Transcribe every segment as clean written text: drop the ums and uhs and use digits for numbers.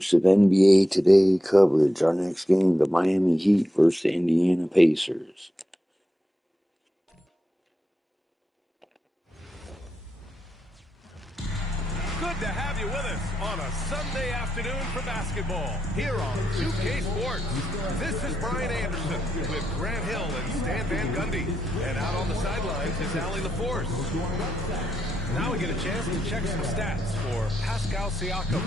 Of NBA Today coverage. Our next game, the Miami Heat versus the Indiana Pacers. Good to have you with us on a Sunday afternoon for basketball here on 2K Sports. This is Brian Anderson with Grant Hill and Stan Van Gundy. And out on the sidelines is Allie LaForce. Now we get a chance to check some stats for Pascal Siakam.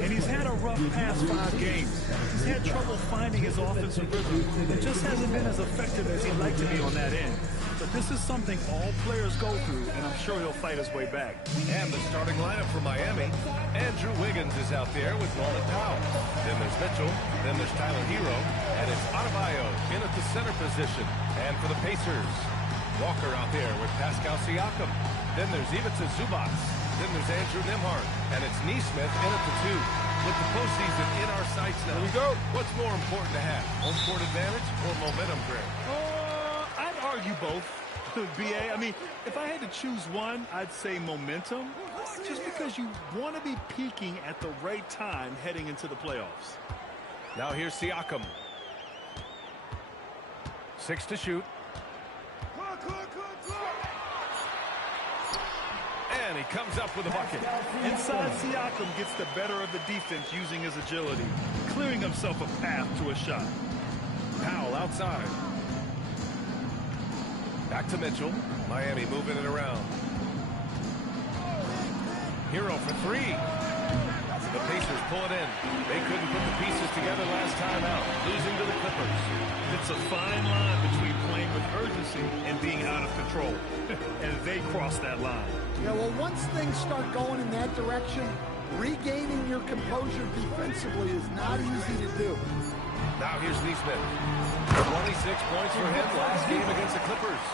And he's had a rough past 5 games. He's had trouble finding his offensive rhythm. It just hasn't been as effective as he'd like to be on that end. But this is something all players go through, and I'm sure he'll fight his way back. And the starting lineup for Miami. Andrew Wiggins is out there with Norman Powell. Then there's Mitchell. Then there's Tyler Hero. And it's Adebayo in at the center position. And for the Pacers, Walker out there with Pascal Siakam. Then there's Ivica Zubac. Then there's Andrew Nembhard. And it's Nesmith in at the 2. With the postseason in our sights now. Here we go. What's more important to have? Home court advantage or momentum, Grant? I'd argue both, B.A. I mean, if I had to choose one, I'd say momentum. Just because you want to be peaking at the right time heading into the playoffs. Now here's Siakam. 6 to shoot. And he comes up with a bucket. Inside, Siakam gets the better of the defense using his agility, clearing himself a path to a shot. Powell outside. Back to Mitchell. Miami moving it around. Hero for 3. The Pacers pull it in. They couldn't put the pieces together last time out, losing to the Clippers. It's a fine line between playing with urgency and being out of control. And they cross that line. Yeah, well, once things start going in that direction, regaining your composure defensively is not easy to do. Now here's Nesmith. 26 points for him last game against the Clippers.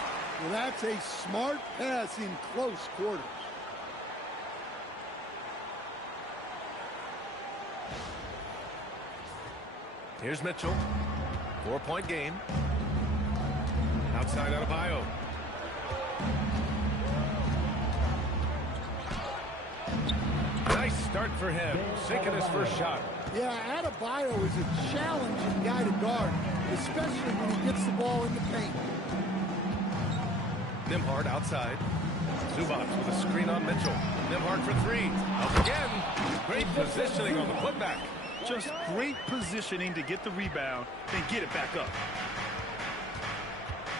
Well, that's a smart pass in close quarters. Here's Mitchell. 4-point game. Outside Adebayo. Nice start for him. Sinking his first shot. Yeah, Adebayo is a challenging guy to guard, especially when he gets the ball in the paint. Nembhard outside. Zubac with a screen on Mitchell. Nembhard for 3. Up again. Great positioning on the putback. Just great positioning to get the rebound, then get it back up.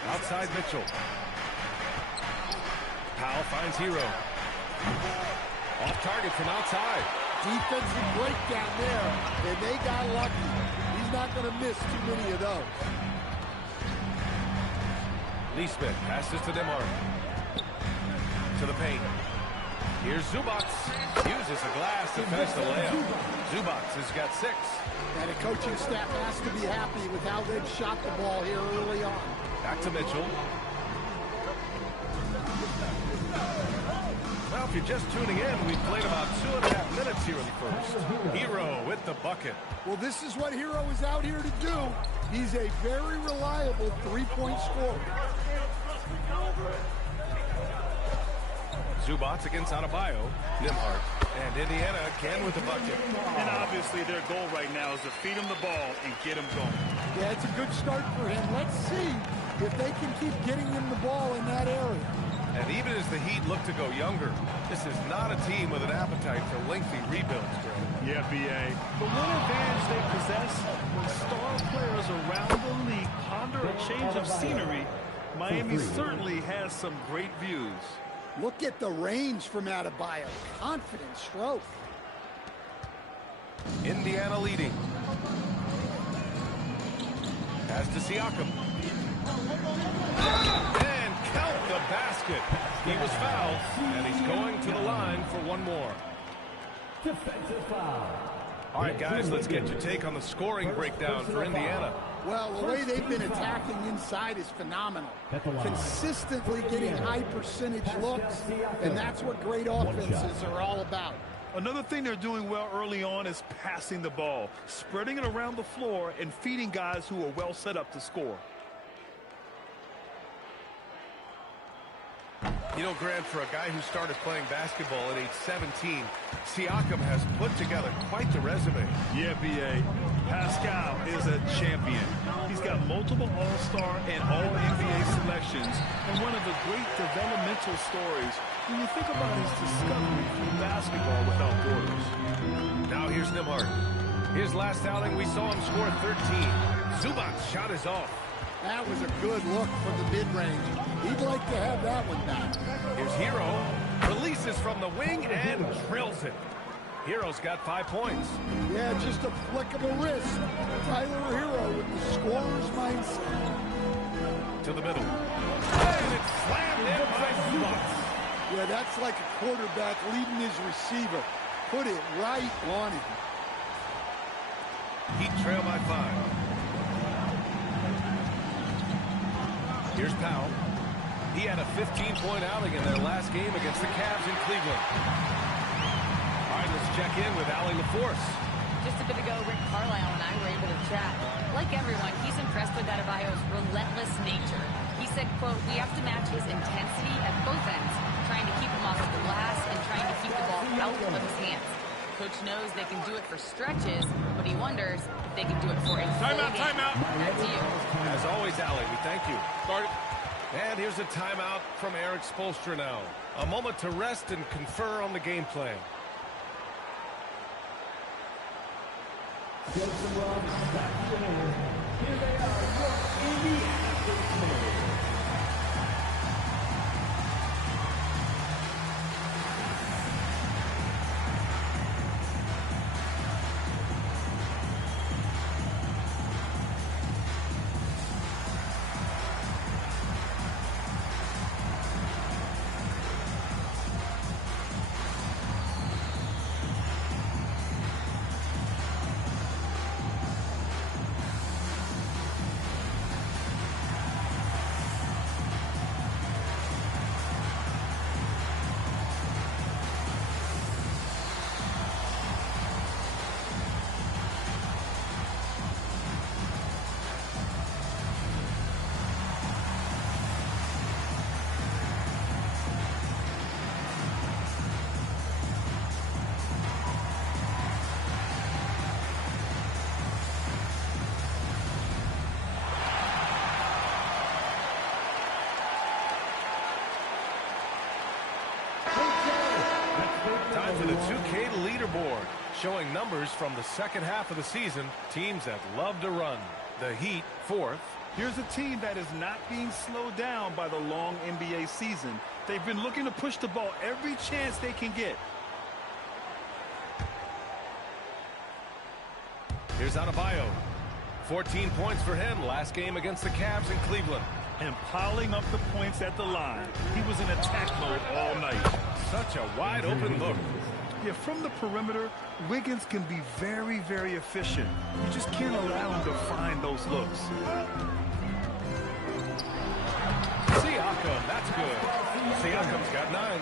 Outside Mitchell. Powell finds Hero. Off target from outside. Defensive breakdown there, and they got lucky. He's not going to miss too many of those. Nesmith passes to Nembhard. To the paint. Here's Zubac. Uses a glass to finish the layup. Zubac has got 6. And the coaching staff has to be happy with how they've shot the ball here early on. Back to Mitchell. Well, if you're just tuning in, we've played about 2.5 minutes here in the first. Hero with the bucket. Well, this is what Hero is out here to do. He's a very reliable three-point scorer. Zubac against Adebayo. Nembhard. And Indiana can with the bucket. And obviously their goal right now is to feed him the ball and get him going. Yeah, it's a good start for him. Let's see if they can keep getting him the ball in that area. And even as the Heat look to go younger, this is not a team with an appetite for lengthy rebuilds, Greg. Yeah, B.A. The one advantage they possess when star players around the league ponder a change of scenery, Miami certainly has some great views. Look at the range from Adebayo. Confident stroke. Indiana leading. Pass to Siakam. And count the basket. He was fouled, and he's going to the line for one more. Defensive foul. All right, guys, let's get your take on the scoring breakdown for Indiana. Well, the way they've been attacking inside is phenomenal. Consistently getting high percentage looks, and that's what great offenses are all about. Another thing they're doing well early on is passing the ball, spreading it around the floor and feeding guys who are well set up to score. You know, Grant, for a guy who started playing basketball at age 17, Siakam has put together quite the resume. Yeah, B.A. Pascal is a champion. He's got multiple All-Star and All-NBA selections, and one of the great developmental stories when you think about his discovery through basketball without borders. Now here's Nembhard. His last outing, we saw him score 13. Zubac's shot is off. That was a good look from the mid-range. He'd like to have that one back. Here's Hero. Releases from the wing and drills it. Hero's got 5 points. Yeah, just a flick of a wrist. Tyler Hero with the scorer's mindset. To the middle. And it's slammed in by Zubac. Yeah, that's like a quarterback leading his receiver. Put it right on him. Heat trail by 5. Here's Powell. He had a 15-point outing in their last game against the Cavs in Cleveland. All right, let's check in with Allie LaForce. Just a bit ago, Rick Carlisle and I were able to chat. Like everyone, he's impressed with Adebayo's relentless nature. He said, quote, "We have to match his intensity at both ends, trying to keep him off the glass and trying to keep the ball out of his hands. Coach knows they can do it for stretches, but he wonders if they can do it for a full game." Timeout. Back to you. As always, Allie, we thank you. And here's a timeout from Eric Spoelstra now. A moment to rest and confer on the game plan. Here they are, your Indiana Pacers. Time for the 2K leaderboard, showing numbers from the second half of the season. Teams that love to run. The Heat, 4th. Here's a team that is not being slowed down by the long NBA season. They've been looking to push the ball every chance they can get. Here's Adebayo. 14 points for him last game against the Cavs in Cleveland. And piling up the points at the line. He was in attack mode all night. Such a wide open look. Yeah, from the perimeter, Wiggins can be very, very efficient. You just can't allow him to find those looks. Siakam, that's good. Siakam's got 9.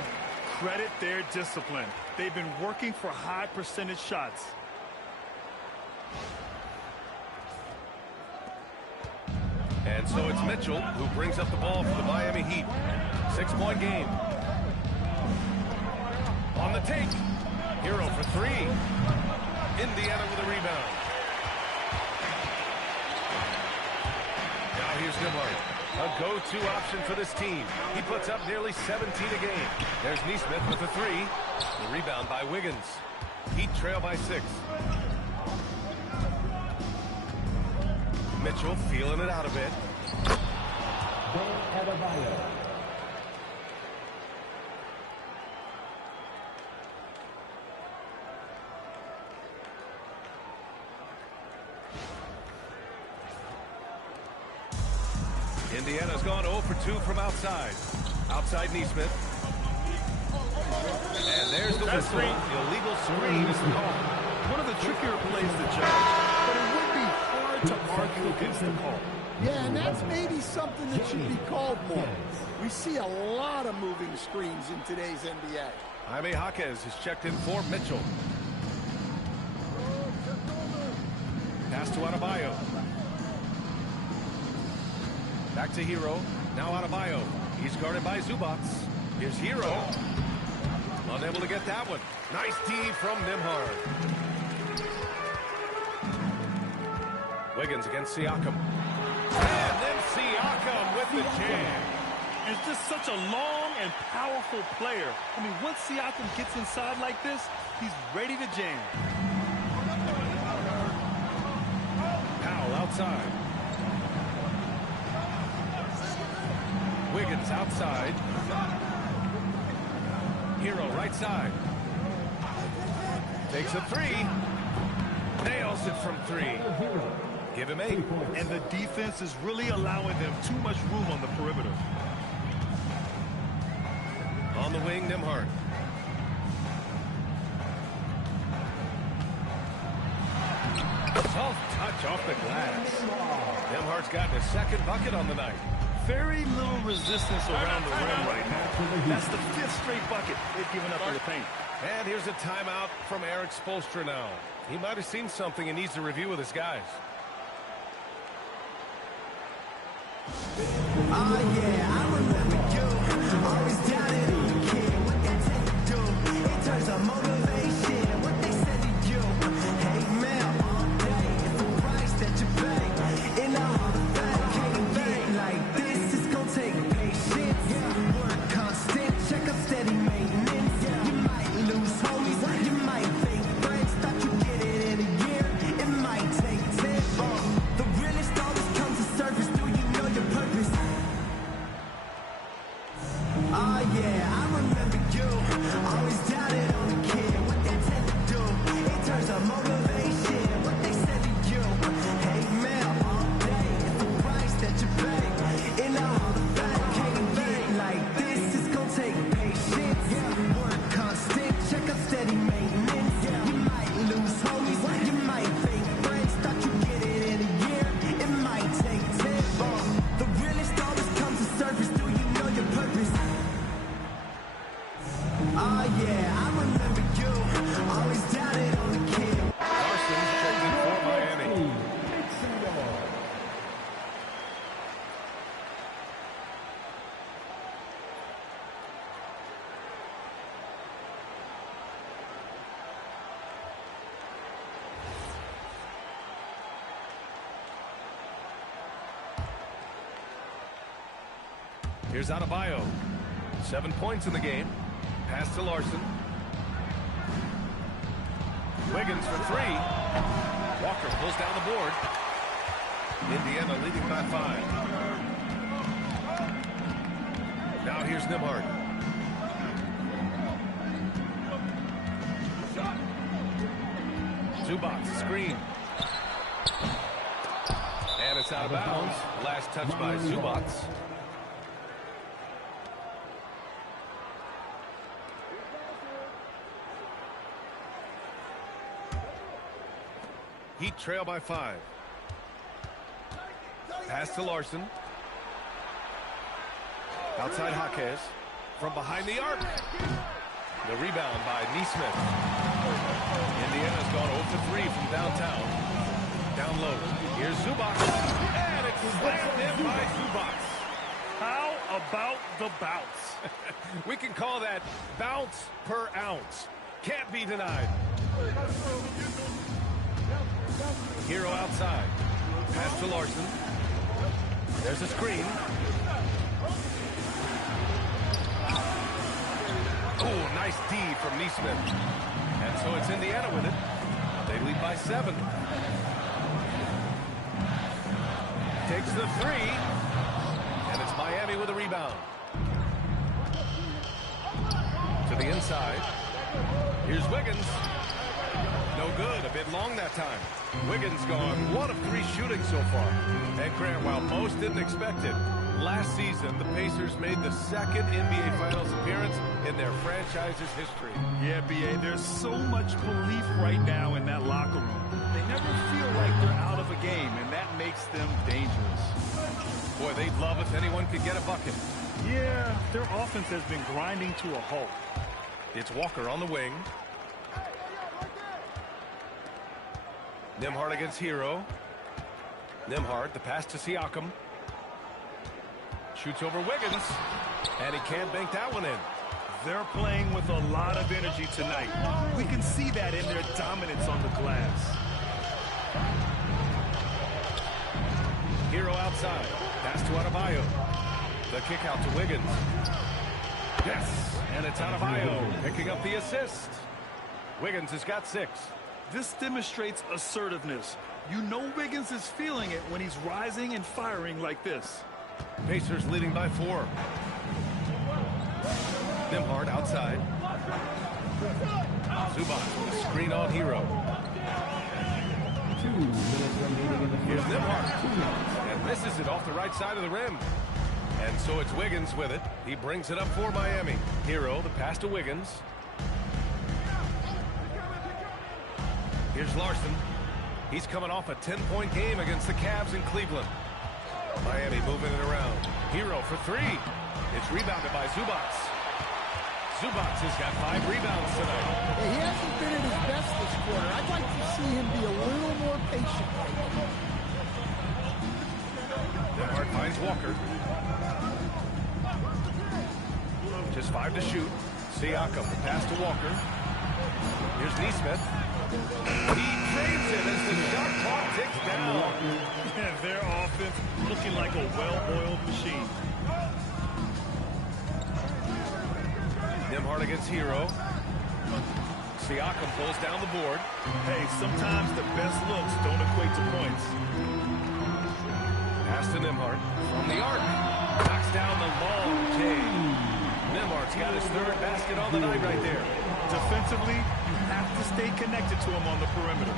Credit their discipline. They've been working for high percentage shots. And so it's Mitchell who brings up the ball for the Miami Heat. 6-point game. On the take. Hero for 3. Indiana with a rebound. Now here's Nembhard. A go-to option for this team. He puts up nearly 17 a game. There's Nesmith with a 3. The rebound by Wiggins. Heat trail by 6. Mitchell feeling it out a bit. Indiana's gone 0 for 2 from outside. Outside Nesmith. And there's the whistle. Illegal screen is the call. One of the trickier plays to judge, but it would be hard to argue against the call. Yeah, and that's maybe something that should be called more. We see a lot of moving screens in today's NBA. Jaime Jaquez is checked in for Mitchell. Pass to Adebayo. Back to Hero. Now Adebayo. He's guarded by Zubac. Here's Hero. Unable to get that one. Nice D from Nembhard. Wiggins against Siakam. And then Siakam with the jam. It's just such a long and powerful player. I mean, once Siakam gets inside like this, he's ready to jam. Powell outside. Wiggins outside. Hero right side. Takes a three. Nails it from three. Give him 8. And the defense is really allowing them too much room on the perimeter. On the wing, Nembhard. Soft touch off the glass. Nembhard's gotten his second bucket on the night. Very little resistance around the rim right now. That's the 5th straight bucket they've given up in the paint. And here's a timeout from Eric Spoelstra now. He might have seen something and needs to review with his guys. Oh yeah, I remember you. Always doubted on the kid. What they tend to do. It turns on motivation. What they said to you. Hey man, all day. It's the price that you pay. In the Hall of Fame, can't get like this. It's gonna take patience. Work constant. Check up steady maintenance. You might lose homies. You might fake friends. Thought you get it in a year. It might take 10. The realest always comes to surface. Do you know your purpose? Oh yeah, I remember you. Always doubted on the kid. What they tend to do. It turns on motivation. What they said to you. Hey man, all day. It's the price that you pay. In the Hall of Fame, can't get like this. It's gonna take patience. Work constant. Check up steady maintenance. You might lose homies. You might fake friends. Thought you get it in a year. It might take 10. The realest always comes to surface. Do you know your purpose? Oh yeah, I remember you. Always doubted on the kid. Larson's checked in for Miami. Here's Adebayo. 7 points in the game. Pass to Larson. Wiggins for 3. Walker pulls down the board. Indiana leading by 5. Now here's Nembhard. Zubac screen. And it's out of bounds. Last touch by Zubac. Heat trail by 5. Pass to Larson. Outside Jaquez. From behind the arc. The rebound by Nesmith. Indiana's gone 0 for 3 from downtown. Down low. Here's Zubac. And it's slammed in by Zubac. How about the bounce? We can call that bounce per ounce. Can't be denied. Hero outside. Pass to Larson. There's a screen. Oh, nice D from Nesmith. And so it's Indiana with it. They lead by 7. Takes the 3. And it's Miami with a rebound. To the inside. Here's Wiggins. No good. A bit long that time. Wiggins gone 1 of 3 shooting so far. And Grant, while most didn't expect it, last season the Pacers made the 2nd NBA Finals appearance in their franchise's history. Yeah, B.A., there's so much belief right now in that locker room. They never feel like they're out of a game, and that makes them dangerous. Boy, they'd love if anyone could get a bucket. Yeah, their offense has been grinding to a halt. It's Walker on the wing. Nembhard against Hero. Nembhard, the pass to Siakam. Shoots over Wiggins. And he can't bank that one in. They're playing with a lot of energy tonight. We can see that in their dominance on the glass. Hero outside. Pass to Adebayo. The kick out to Wiggins. Yes, and it's Adebayo picking up the assist. Wiggins has got 6. This demonstrates assertiveness. You know Wiggins is feeling it when he's rising and firing like this. Pacers leading by 4. Nembhard outside. Zubac with a screen on Hero. Here's Nembhard. And misses it off the right side of the rim. And so it's Wiggins with it. He brings it up for Miami. Hero, the pass to Wiggins. Here's Larson. He's coming off a 10-point game against the Cavs in Cleveland. Miami moving it around. Hero for 3. It's rebounded by Zubac. Zubac has got 5 rebounds tonight. He hasn't been at his best this quarter. I'd like to see him be a little more patient. Nembhard finds Walker. Just 5 to shoot. Siakam, pass to Walker. Here's Nesmith. He trades it as the shot clock ticks down. Yeah, their offense looking like a well-oiled machine. Nembhard against Hero. Siakam pulls down the board. Hey, sometimes the best looks don't equate to points. Pass to Nembhard. From the arc. Knocks down the long J. Nembhard's got his 3rd basket on the night right there. Defensively, you have to stay connected to him on the perimeter.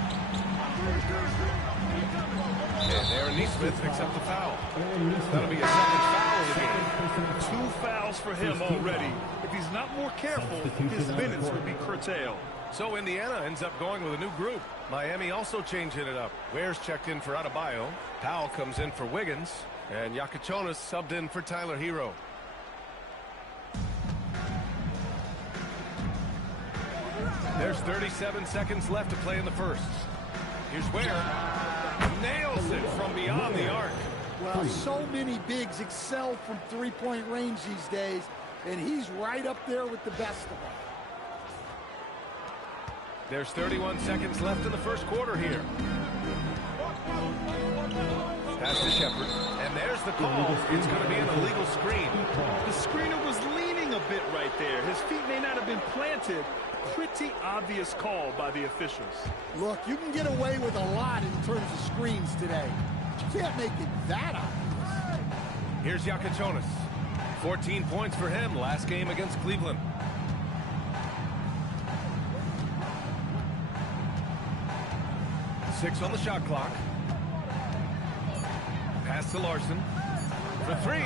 And Aaron Nesmith picks up the foul. That'll be a 2nd foul of the game. 2 fouls for him already. If he's not more careful, his minutes will be curtailed. So Indiana ends up going with a new group. Miami also changing it up. Ware's checked in for Adebayo. Powell comes in for Wiggins. And Yakachonis subbed in for Tyler Hero. There's 37 seconds left to play in the first. Here's Ware. Nails it from beyond the arc. Well, so many bigs excel from three-point range these days, and he's right up there with the best of them. There's 31 seconds left in the first quarter here. Pass to Shepherd. And there's the call. It's going to be an illegal screen. The screener was leaning a bit right there. His feet may not have been planted. Pretty obvious call by the officials. Look, you can get away with a lot in terms of screens today. But you can't make it that obvious. Here's Yakachonis. 14 points for him last game against Cleveland. Six on the shot clock. Pass to Larson. For 3.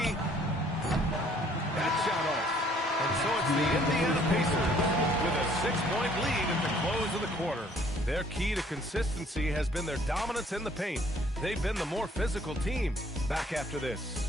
That shot off. And so it's the Indiana Pacers with a 6-point lead at the close of the quarter. Their key to consistency has been their dominance in the paint. They've been the more physical team. Back after this.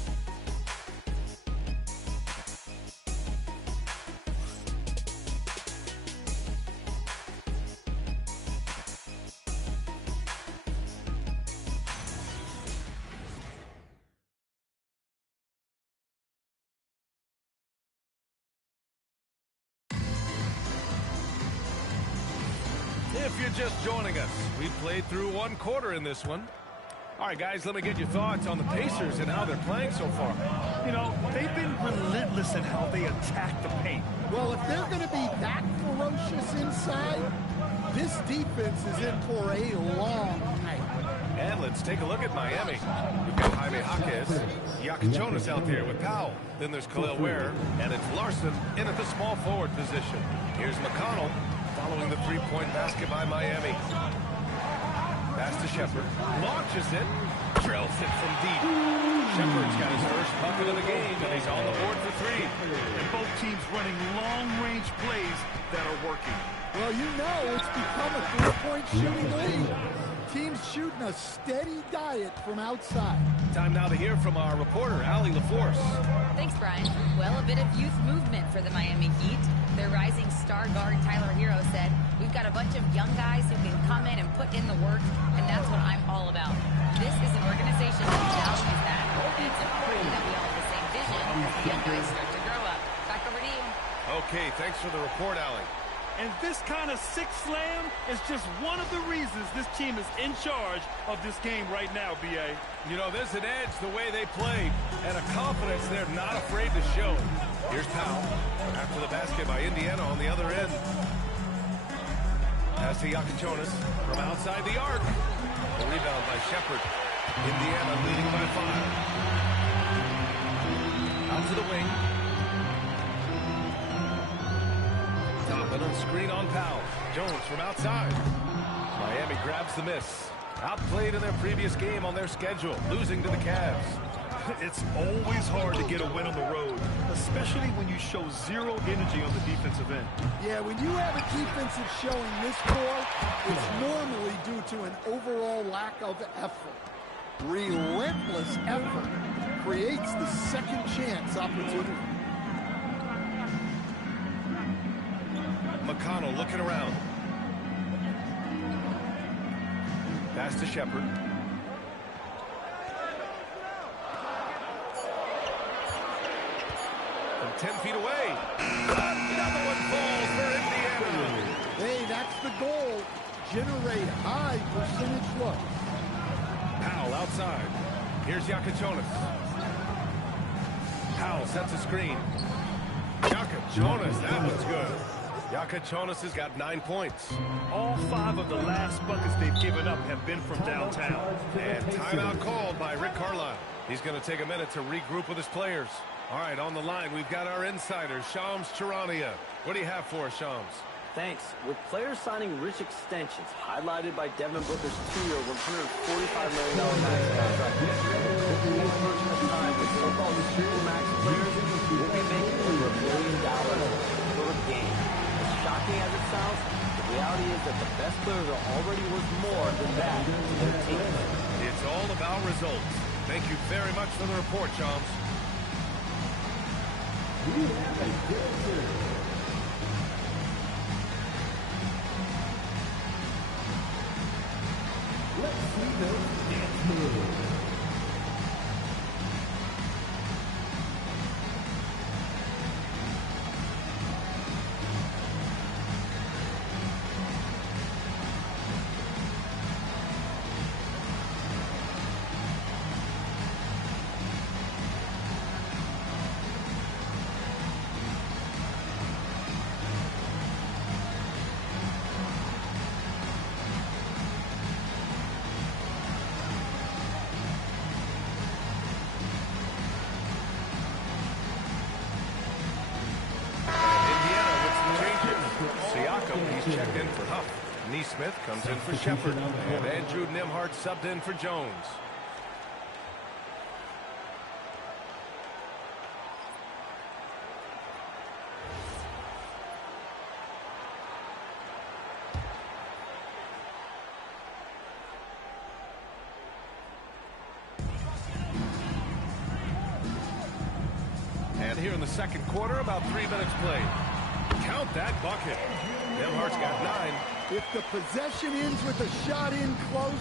If you're just joining us, we've played through one quarter in this one. All right, guys, let me get your thoughts on the Pacers and how they're playing so far. You know, they've been relentless in how they attack the paint. Well, if they're going to be that ferocious inside, this defense is in for a long night. And let's take a look at Miami. We've got Jaime Jaquez, Yakachonis out there with Powell. Then there's Khalil Ware, and it's Larson in at the small forward position. Here's McConnell following the three-point basket by Miami. Pass to Shepherd. Launches it. Drills it from deep. Shepherd's got his first bucket of the game, and he's on the board for 3. And both teams running long-range plays that are working. Well, you know it's become a three-point shooting league. Teams shooting a steady diet from outside. Time now to hear from our reporter, Allie LaForce. Thanks, Brian. Well, a bit of youth movement for the Miami Heat. Their rising star guard, Tyler Hero, said, "We've got a bunch of young guys who can come in and put in the work, and that's what I'm all about. This is an organization that values that, and it's important that we all have the same vision as the young guys start to grow Okay, thanks for the report, Allie. And this kind of sick slam is just one of the reasons this team is in charge of this game right now, B.A. You know, there's an edge the way they played and a confidence they're not afraid to show. Here's Powell after the basket by Indiana on the other end. Pass to Iacochonis from outside the arc. The rebound by Shepherd. Indiana leading by 5. Out to the wing. Toppin on screen on Powell. Jones from outside. Miami grabs the miss. Outplayed in their previous game on their schedule, losing to the Cavs. It's always hard to get a win on the road, especially when you show zero energy on the defensive end. Yeah, when you have a defense that's showing this poor, it's normally due to an overall lack of effort. Relentless effort creates the second chance opportunity. McConnell looking around. Pass to Shepherd. From 10 feet away. Another one falls for Indiana. Hey, that's the goal. Generate high percentage looks. Powell outside. Here's Iacochonis. Powell sets a screen. Iacochonis, that was good. Iacochonis has got 9 points. All 5 of the last buckets they've given up have been from downtown. And timeout called by Rick Carlisle. He's going to take a minute to regroup with his players. All right, on the line, we've got our insider, Shams Charania. What do you have for us, Shams? Thanks. With players signing rich extensions, highlighted by Devin Booker's 2-year, $145 million max contract, this version of time with so-called supermax players will be making over $1 million per game. As shocking as it sounds, the reality is that the best players are already worth more than that to their teams. It's all about results. Thank you very much for the report, Shams. Let's see those dance moves. Checked in for Huff. Neesmith comes in for Shepherd. And Andrew Nembhard subbed in for Jones. And here in the second quarter, about 3 minutes played. Count that bucket. Nembhard's got 9. If the possession ends with a shot in close,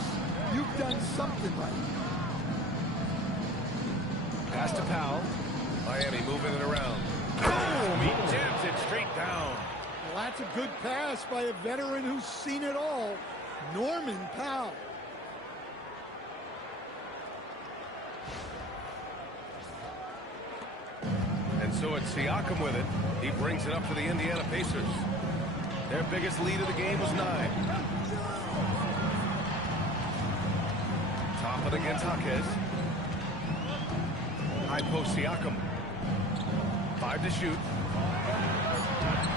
you've done something right. Pass to Powell. Miami moving it around. Boom! He jams it straight down. Well, that's a good pass by a veteran who's seen it all, Norman Powell. And so it's Siakam with it. He brings it up for the Indiana Pacers. Their biggest lead of the game was 9. Top it against Jaquez. High post Siakam. 5 to shoot.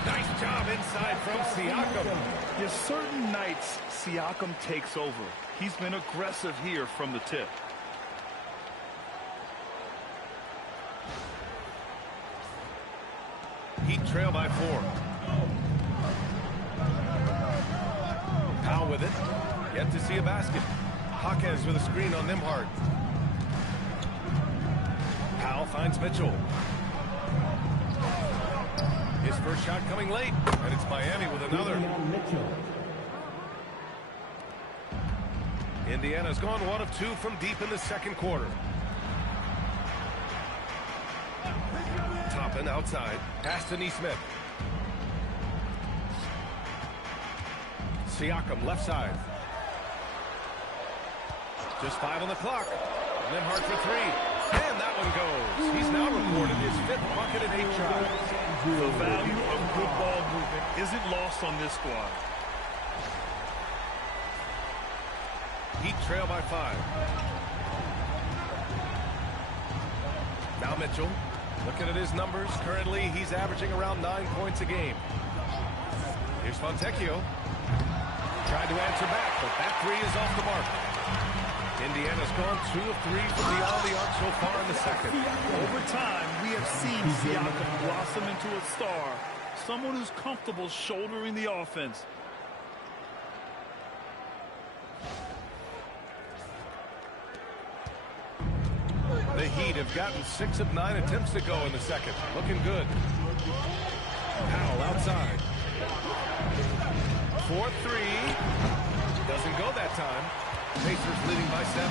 Nice job inside from Siakam. There's certain nights Siakam takes over. He's been aggressive here from the tip. Heat trail by 4. Powell with it. Yet to see a basket. Jaquez with a screen on Nembhard. Powell finds Mitchell. His first shot coming late. And it's Miami with another. Indiana's gone 1 of 2 from deep in the second quarter. Toppin outside. Pass to Neesmith. Siakam, left side. Just 5 on the clock. Nembhard for 3. And that one goes. He's now recorded his 5th bucket in 8 tries. The value of good ball movement isn't lost on this squad. Heat trail by 5. Now Mitchell. Looking at his numbers, currently he's averaging around 9 points a game. Here's Fontecchio. Tried to answer back, but that 3 is off the mark. Indiana's gone 2 of 3 from beyond the arc so far in the second. Over time, we have seen Siakam blossom into a star. Someone who's comfortable shouldering the offense. The Heat have gotten 6 of 9 attempts to go in the second. Looking good. Powell outside. 4-3. Doesn't go that time. Pacers leading by 7.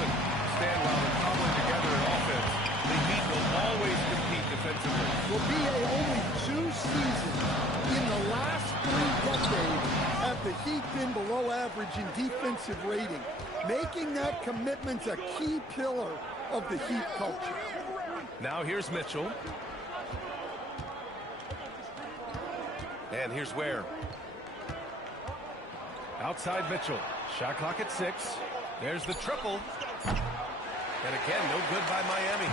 Stanwell and Conley together in offense. The Heat will always compete defensively. Will be only 2 seasons in the last 3 decades have the Heat been below average in defensive rating, making that commitment a key pillar of the Heat culture. Now here's Mitchell. And here's Ware. Outside Mitchell. Shot clock at 6. There's the triple. And again, no good by Miami.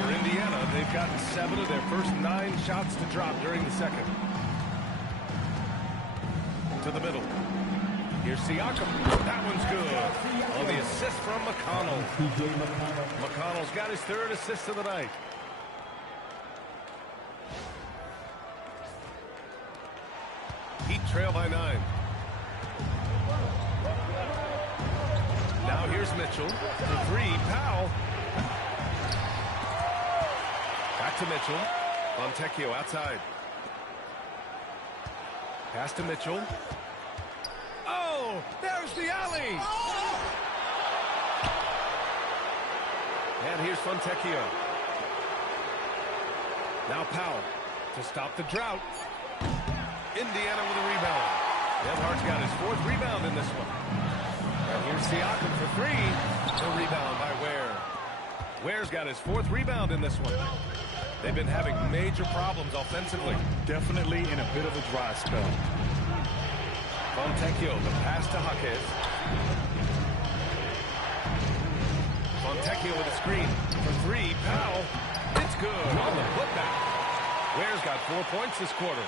For Indiana, they've gotten 7 of their first 9 shots to drop during the second. To the middle. Here's Siakam. That one's good. On the assist from McConnell. McConnell's got his 3rd assist of the night. Heat trail by 9. Now here's Mitchell. For 3, Powell. Back to Mitchell. Fontecchio outside. Pass to Mitchell. Oh, there's the alley. And here's Fontecchio. Now Powell to stop the drought. Indiana with a rebound. Nembhard's got his 4th rebound in this one. And here's Siakam for 3. The rebound by Ware. Ware's got his 4th rebound in this one. They've been having major problems offensively. Definitely in a bit of a dry spell. Fontecchio, the pass to Jaquez. Fontecchio with a screen. For 3, Powell. It's good on the putback. Ware's got 4 points this quarter.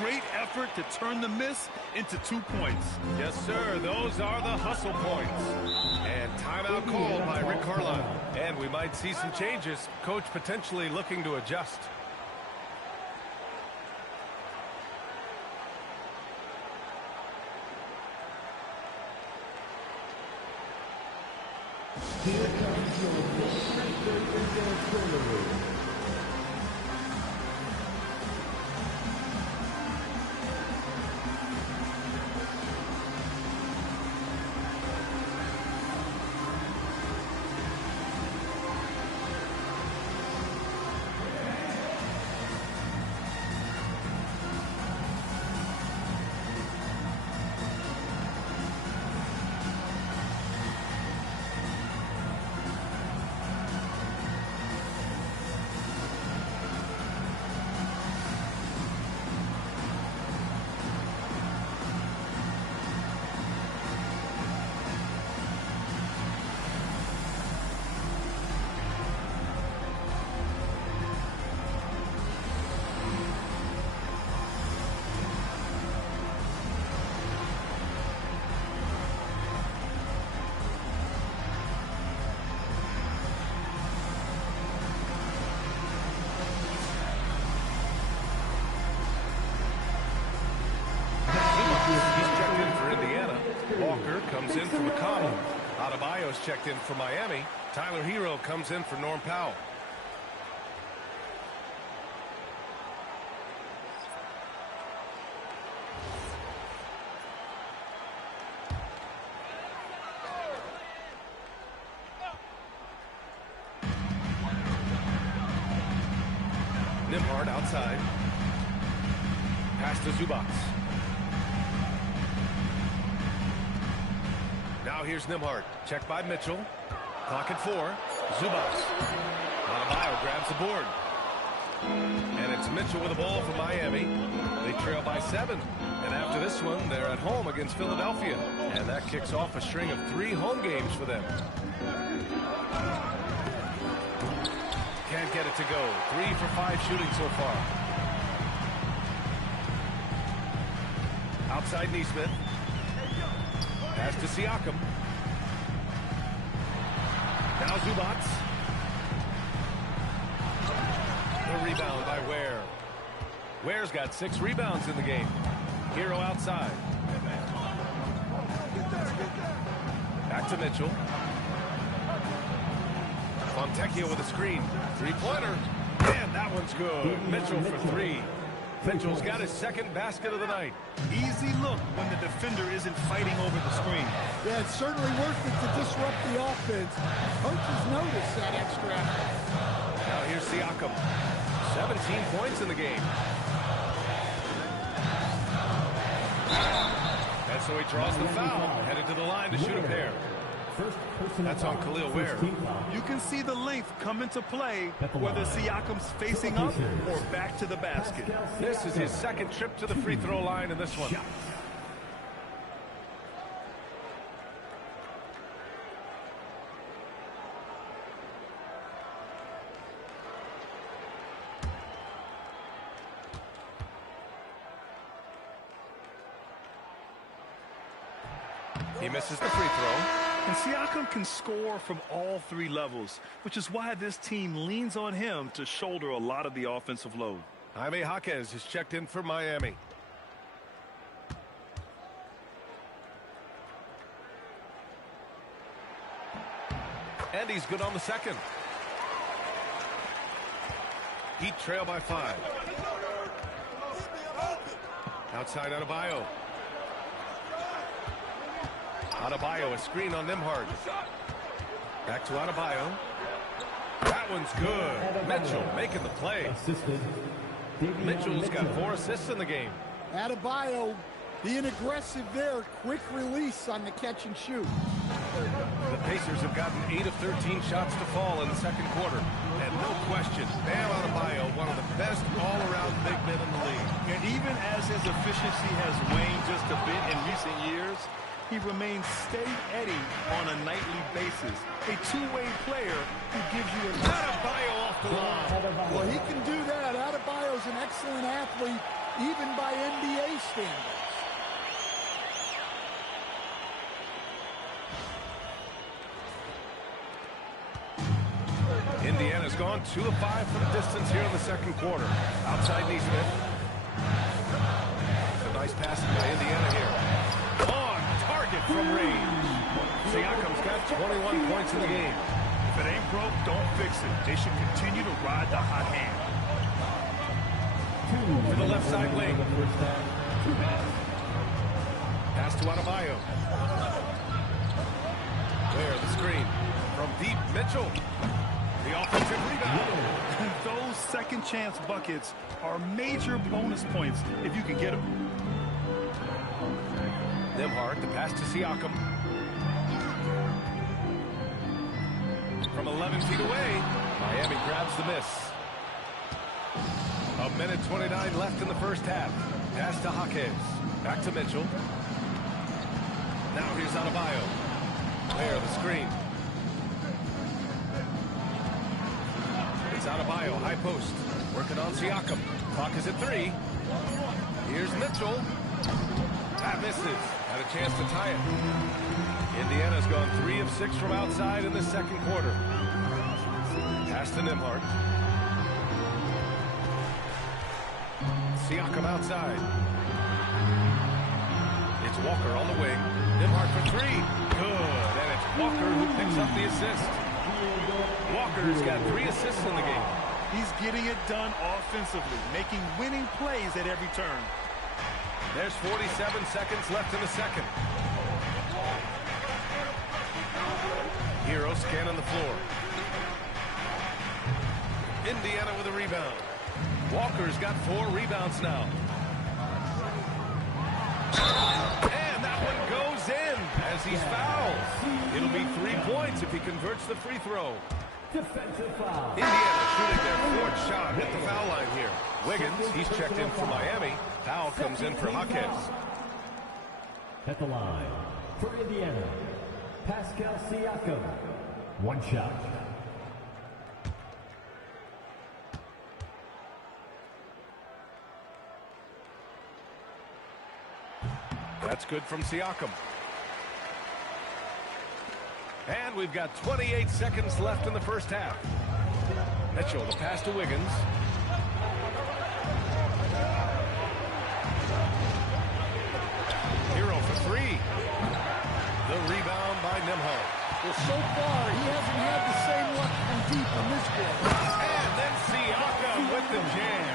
Great effort to turn the miss into 2 points. Yes, sir. Those are the hustle points. And timeout called by Rick Carlisle. And we might see some changes. Coach potentially looking to adjust. Here comes your Michigan Comes in for McConnell. Adebayo's checked in for Miami. Tyler Hero comes in for Norm Powell. Nembhard outside. Pass to Zubac. Now here's Nembhard. Checked by Mitchell. Clock at 4. Zubac. Adebayo grabs the board. And it's Mitchell with the ball for Miami. They trail by 7. And after this one, they're at home against Philadelphia. And that kicks off a string of 3 home games for them. Can't get it to go. 3 for 5 shooting so far. Outside Nesmith. Pass to Siakam. Now Zubac. The rebound by Ware. Ware's got 6 rebounds in the game. Hero outside. Back to Mitchell. Fontecchio with a screen. 3-pointer. And that one's good. Mitchell for 3. Mitchell's got his 2nd basket of the night. Easy look when the defender isn't fighting over the screen. Yeah, it's certainly worth it to disrupt the offense. Coaches notice that extra effort. Now here's Siakam. 17 points in the game. And so he draws the foul. Headed to the line to shoot a pair. That's on Khalil Ware. You can see the length come into play, whether Siakam's facing up or back to the basket. This is his 2nd trip to the free throw line in this one. He misses the free throw. And Siakam can score from all 3 levels, which is why this team leans on him to shoulder a lot of the offensive load. Jaime Jaquez is checked in for Miami. And he's good on the 2nd. Heat trail by 5. Outside Adebayo. Adebayo, a screen on Nembhard. Back to Adebayo. That one's good. Mitchell making the play. Mitchell's got 4 assists in the game. Adebayo being aggressive there. Quick release on the catch and shoot. The Pacers have gotten 8 of 13 shots to fall in the 2nd quarter. And no question, Bam Adebayo, one of the best all-around big men in the league. And even as his efficiency has waned just a bit in recent years, he remains steady Eddie on a nightly basis. A 2-way player who gives you a... Adebayo off the line. Well, he can do that. Adebayo's an excellent athlete, even by NBA standards. Indiana's gone 2 of 5 from distance here in the 2nd quarter. Outside Nesmith. A nice passing by Indiana here. On target from range. Siakam's got 21 points in the game. If it ain't broke, don't fix it. They should continue to ride the hot hand. To the left side wing. Pass to Adebayo. Where the screen. From deep, Mitchell. The offensive rebound. Those 2nd chance buckets are major bonus points if you can get them. Nembhard, the pass to Siakam. From 11 feet away, Miami grabs the miss. 1:29 left in the 1st half. Pass to Jaquez. Back to Mitchell. Now here's Adebayo. There, the screen. It's Adebayo, high post. Working on Siakam. Clock is at 3. Here's Mitchell. That misses. Had a chance to tie it. Indiana's gone 3 of 6 from outside in the 2nd quarter. Pass to Nembhard. Siakam outside. It's Walker on the wing. Nembhard for 3. Good. And it's Walker who picks up the assist. Walker's got 3 assists in the game. He's getting it done offensively, making winning plays at every turn. There's 47 seconds left in the 2nd. Hero scanning the floor. Indiana with a rebound. Walker's got 4 rebounds now. And that one goes in as he's fouled. It'll be 3 points if he converts the free throw. Defensive foul. Indiana shooting their 4th shot at the foul line here. Wiggins, he's checked in for Miami. Foul comes in for Jaquez. At the line for Indiana, Pascal Siakam. 1 shot. That's good from Siakam. And we've got 28 seconds left in the first half. Mitchell, the pass to Wiggins. Hero for 3. The rebound by Nembhard. Well, so far, he hasn't had the same luck from deep in this game. And then Siakam with the jam.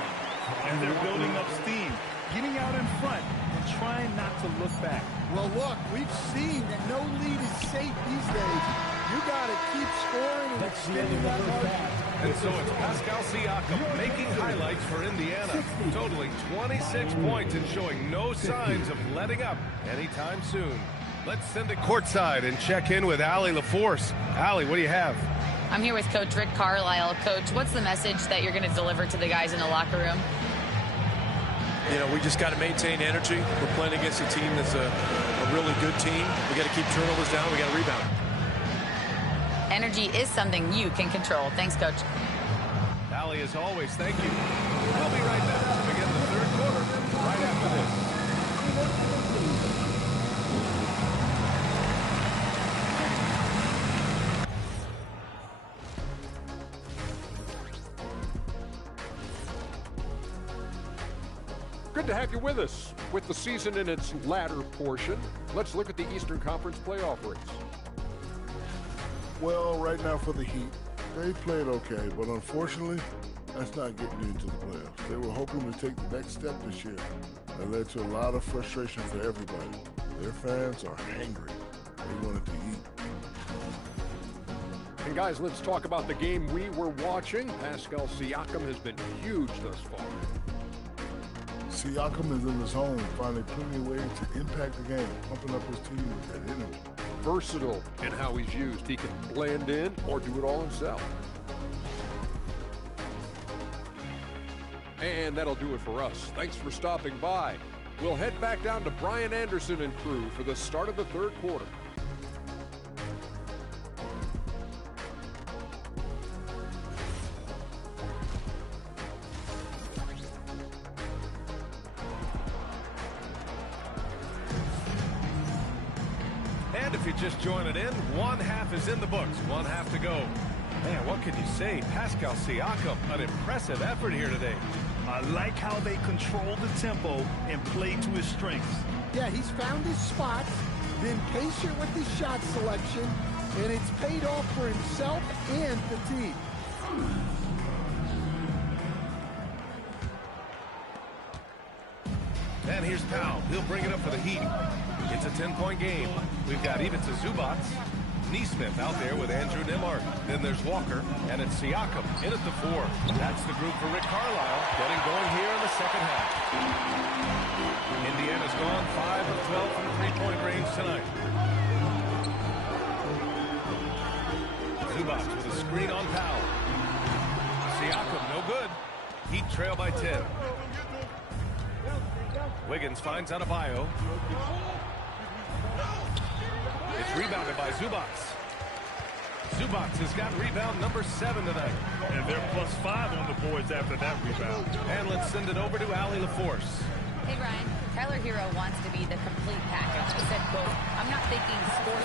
And they're building up steam, getting out in front and trying not to look back. Well, look, we've seen that no lead is safe these days. You got to keep scoring and extending that margin. And so it's Pascal Siakam making highlights for Indiana, totaling 26 points and showing no signs of letting up anytime soon. Let's send it courtside and check in with Allie LaForce. Allie, what do you have? I'm here with Coach Rick Carlisle. Coach, what's the message that you're going to deliver to the guys in the locker room? You know, we just got to maintain energy. We're playing against a team that's a really good team. We got to keep turnovers down. We got to rebound. Energy is something you can control. Thanks, Coach. Allie, as always, thank you. We'll be right back to begin the 3rd quarter right after this. Good to have you with us. With the season in its latter portion, let's look at the Eastern Conference playoff race. Well, right now for the Heat, they played okay, but unfortunately, that's not getting you into the playoffs. They were hoping to take the next step this year. That led to a lot of frustration for everybody. Their fans are hangry. They wanted to eat. And guys, let's talk about the game we were watching. Pascal Siakam has been huge thus far. Siakam is in the zone, finding plenty of ways to impact the game, pumping up his team with that energy. Versatile in how he's used. He can blend in or do it all himself. And that'll do it for us. Thanks for stopping by. We'll head back down to Brian Anderson and crew for the start of the 3rd quarter. And if you're just joining in, 1 half is in the books, 1 half to go. Man, what can you say? Pascal Siakam, an impressive effort here today. I like how they control the tempo and play to his strengths. Yeah, he's found his spots, been patient with his shot selection, and it's paid off for himself and the team. And here's Powell. He'll bring it up for the Heat. It's a 10-point game. We've got Ivica Zubac, Neesmith out there with Andrew Nembhard. Then there's Walker, and it's Siakam in at the 4. That's the group for Rick Carlisle, getting going here in the second half. Indiana's gone 5 of 12 from three-point range tonight. Zubac with a screen on Powell. Siakam, no good. Heat trail by 10. Wiggins finds Adebayo. It's rebounded by Zubac. Zubac has got rebound number 7 tonight. And they're +5 on the boards after that rebound. And let's send it over to Allie LaForce. Hey, Brian. Tyler Hero wants to be the complete package. He said, quote, I'm not thinking score.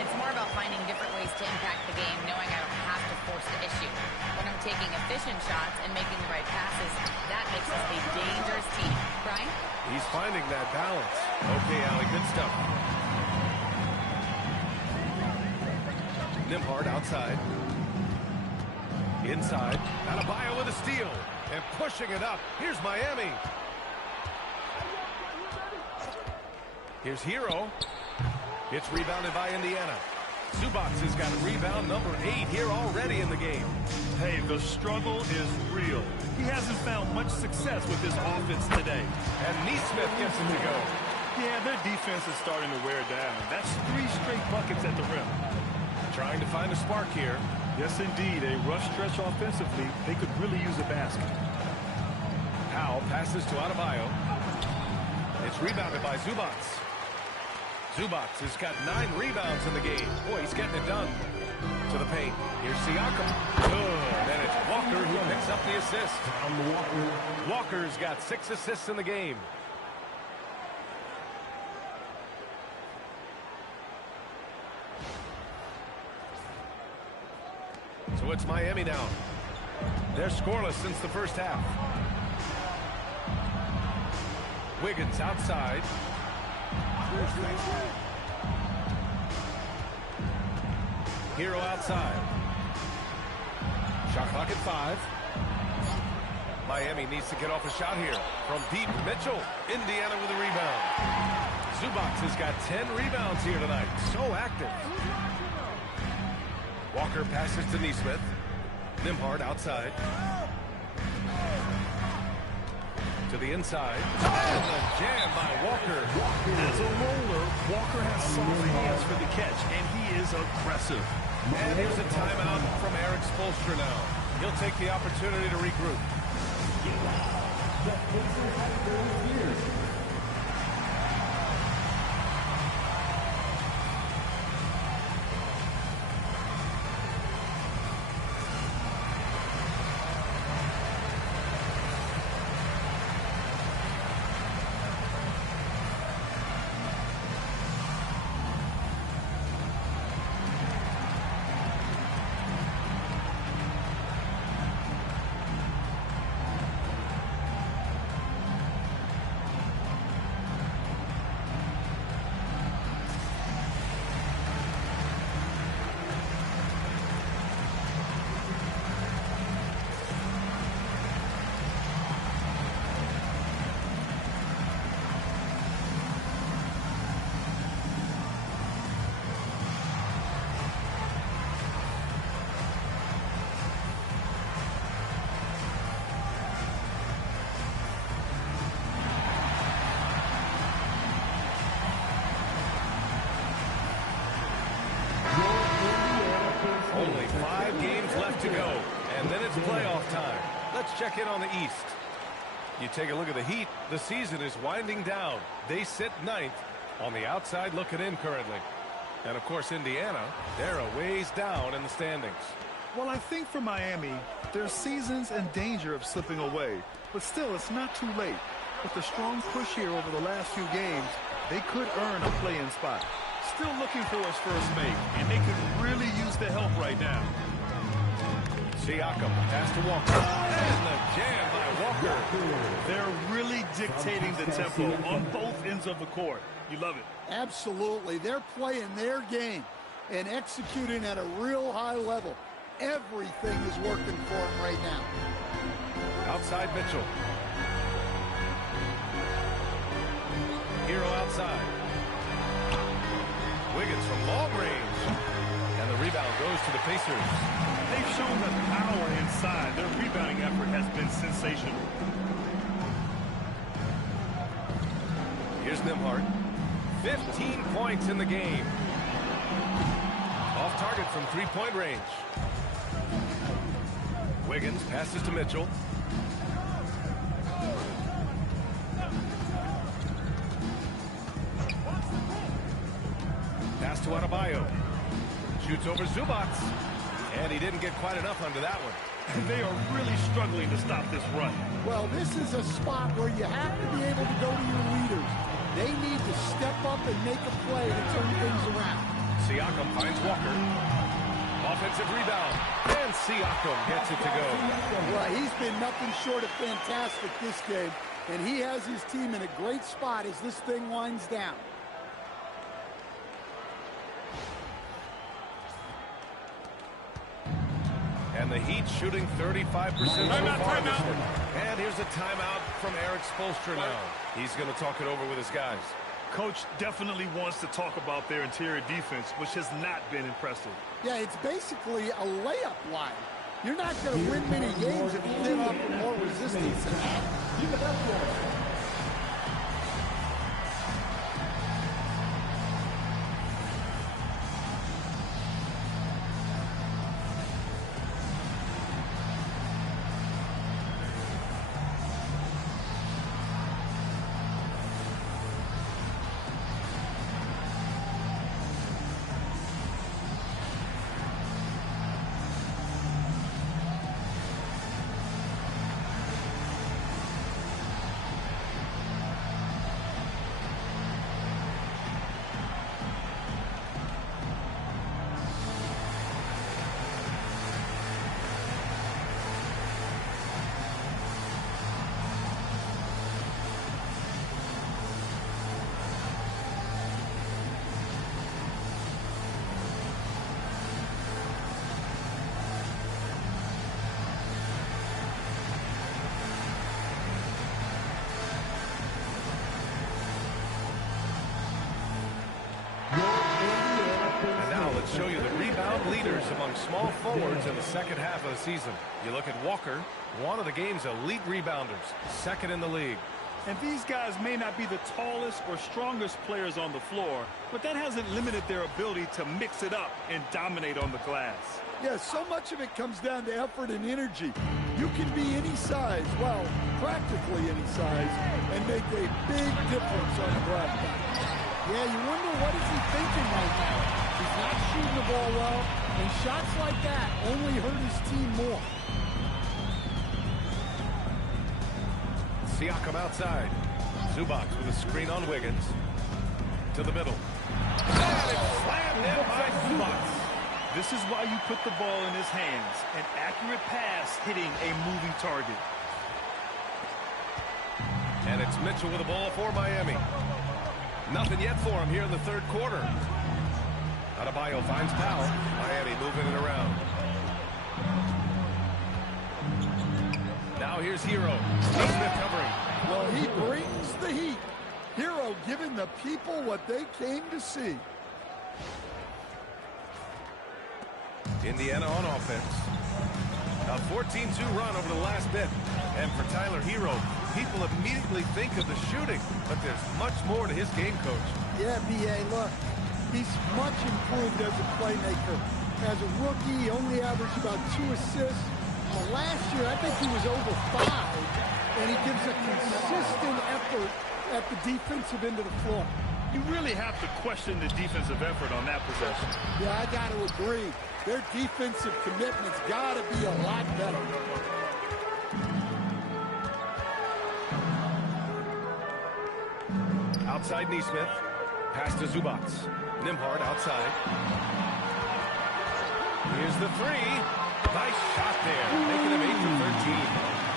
It's more about finding different ways to impact the game, knowing I don't have to force the issue. When I'm taking efficient shots and making the right passes, that makes us a dangerous team. Brian? He's finding that balance. Okay, Allie, good stuff. Nembhard outside. Inside. Adebayo with a steal. And pushing it up. Here's Miami. Here's Hero. It's rebounded by Indiana. Zubac has got rebound number 8 here already in the game. Hey, the struggle is real. He hasn't found much success with his offense today. And Neesmith gets him to go. Yeah, their defense is starting to wear down. That's 3 straight buckets at the rim. Trying to find a spark here. Yes, indeed. A rough stretch offensively. They could really use a basket. Powell passes to Adebayo. It's rebounded by Zubac. Zubac has got 9 rebounds in the game. Boy, he's getting it done. To the paint. Here's Siakam. Good. And it's Walker who picks up the assist. Walker's got 6 assists in the game. So it's Miami now. They're scoreless since the first half. Wiggins outside. Hero outside. Shot clock at 5. Miami needs to get off a shot here. From deep, Mitchell. Indiana with a rebound. Zubac has got 10 rebounds here tonight. So active. Walker passes to Nesmith. Nembhard outside. To the inside. And a jam by Walker. As a roller, Walker has soft hands for the catch, and he is aggressive. And here's a timeout from Eric Spoelstra now. He'll take the opportunity to regroup. Only 5 games left to go, and then it's playoff time. Let's check in on the East. You take a look at the Heat. The season is winding down. They sit 9th on the outside looking in currently. And, of course, Indiana, they're a ways down in the standings. Well, I think for Miami, their season's in danger of slipping away. But still, it's not too late. With the strong push here over the last few games, they could earn a play-in spot. Still looking for his first make, and they could really use the help right now. Siakam pass to Walker. And the jam by Walker. They're really dictating the tempo on both ends of the court. You love it. Absolutely. They're playing their game and executing at a real high level. Everything is working for them right now. Outside Mitchell. Hero outside. Wiggins from long range. And the rebound goes to the Pacers. They've shown the power inside. Their rebounding effort has been sensational. Here's Nembhard. 15 points in the game. Off target from 3-point range. Wiggins passes to Mitchell. Pass to Adebayo. Shoots over Zubac. And he didn't get quite enough under that one. They are really struggling to stop this run. Well, this is a spot where you have to be able to go to your leaders. They need to step up and make a play to turn things around. Siakam finds Walker. Offensive rebound. And Siakam gets it to go. Well, he's been nothing short of fantastic this game. And he has his team in a great spot as this thing winds down. And the Heat shooting 35% so far this one. And here's a timeout from Eric Spoelstra now. He's going to talk it over with his guys. Coach definitely wants to talk about their interior defense, which has not been impressive. Yeah, it's basically a layup line. You're not going to win many games if you give up more resistance than that. leaders among small forwards in the second half of the season. You look at Walker, one of the game's elite rebounders, second in the league. And these guys may not be the tallest or strongest players on the floor, but that hasn't limited their ability to mix it up and dominate on the glass. Yeah, so much of it comes down to effort and energy. You can be any size, well, practically any size, and make a big difference on the glass. Yeah, you wonder what is he thinking right now. He's not shooting the ball well, and shots like that only hurt his team more. Siakam outside. Zubac with a screen on Wiggins. To the middle. And it's slammed in by Zubac. This is why you put the ball in his hands. An accurate pass hitting a moving target. And it's Mitchell with the ball for Miami. Nothing yet for him here in the third quarter. Adebayo finds Powell. Miami moving it around. Now here's Hero. Smith covering. Well, he brings the heat. Hero giving the people what they came to see. Indiana on offense. A 14-2 run over the last bit. And for Tyler Hero, people immediately think of the shooting, but there's much more to his game, Coach. Yeah, B.A., look, he's much improved as a playmaker. As a rookie, he only averaged about 2 assists. Last year, I think he was over 5, and he gives a consistent effort at the defensive end of the floor. You really have to question the defensive effort on that possession. Yeah, I got to agree. Their defensive commitment's got to be a lot better. Outside Neesmith. Pass to Zubac. Nembhard outside. Here's the three. Nice shot there. Making him 8 for 13.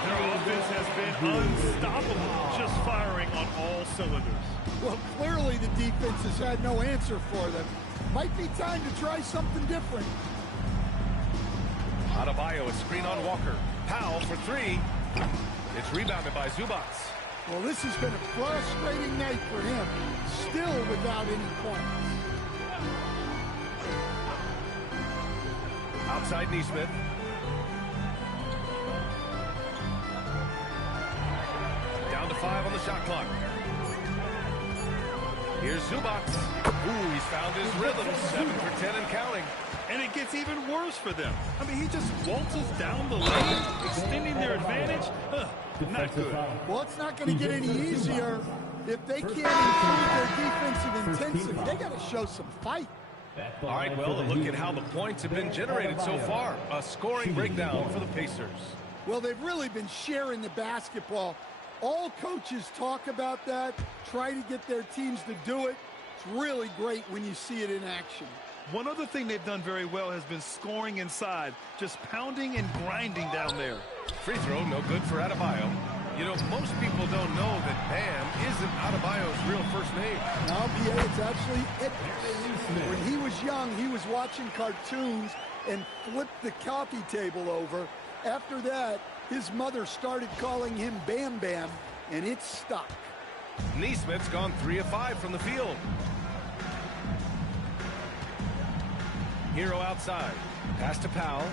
Their offense has been unstoppable, just firing on all cylinders. Well, clearly the defense has had no answer for them. Might be time to try something different. Adebayo, a screen on Walker. Powell for 3. It's rebounded by Zubac. Well, this has been a frustrating night for him. Still without any points. Outside Neesmith. Down to 5 on the shot clock. Here's Zubac. Ooh, he's found his rhythm. 7 for 10 and counting. And it gets even worse for them. I mean, he just waltzes down the lane, extending their advantage. Not good. Well, it's not going to get any easier if they can't improve their defensive intensity. They got to show some fight. All right, well, look at how the points have been generated so far. A scoring breakdown for the Pacers. Well, they've really been sharing the basketball. All coaches talk about that, try to get their teams to do it. It's really great when you see it in action. One other thing they've done very well has been scoring inside, just pounding and grinding down there. Free throw, no good for Adebayo. You know, most people don't know that Bam isn't Adebayo's real first name. No, B.A., it's actually Edwards. When he was young, he was watching cartoons and flipped the coffee table over. After that, his mother started calling him Bam Bam, and it stuck. Neesmith's gone 3 of 5 from the field. Hero outside. Pass to Powell.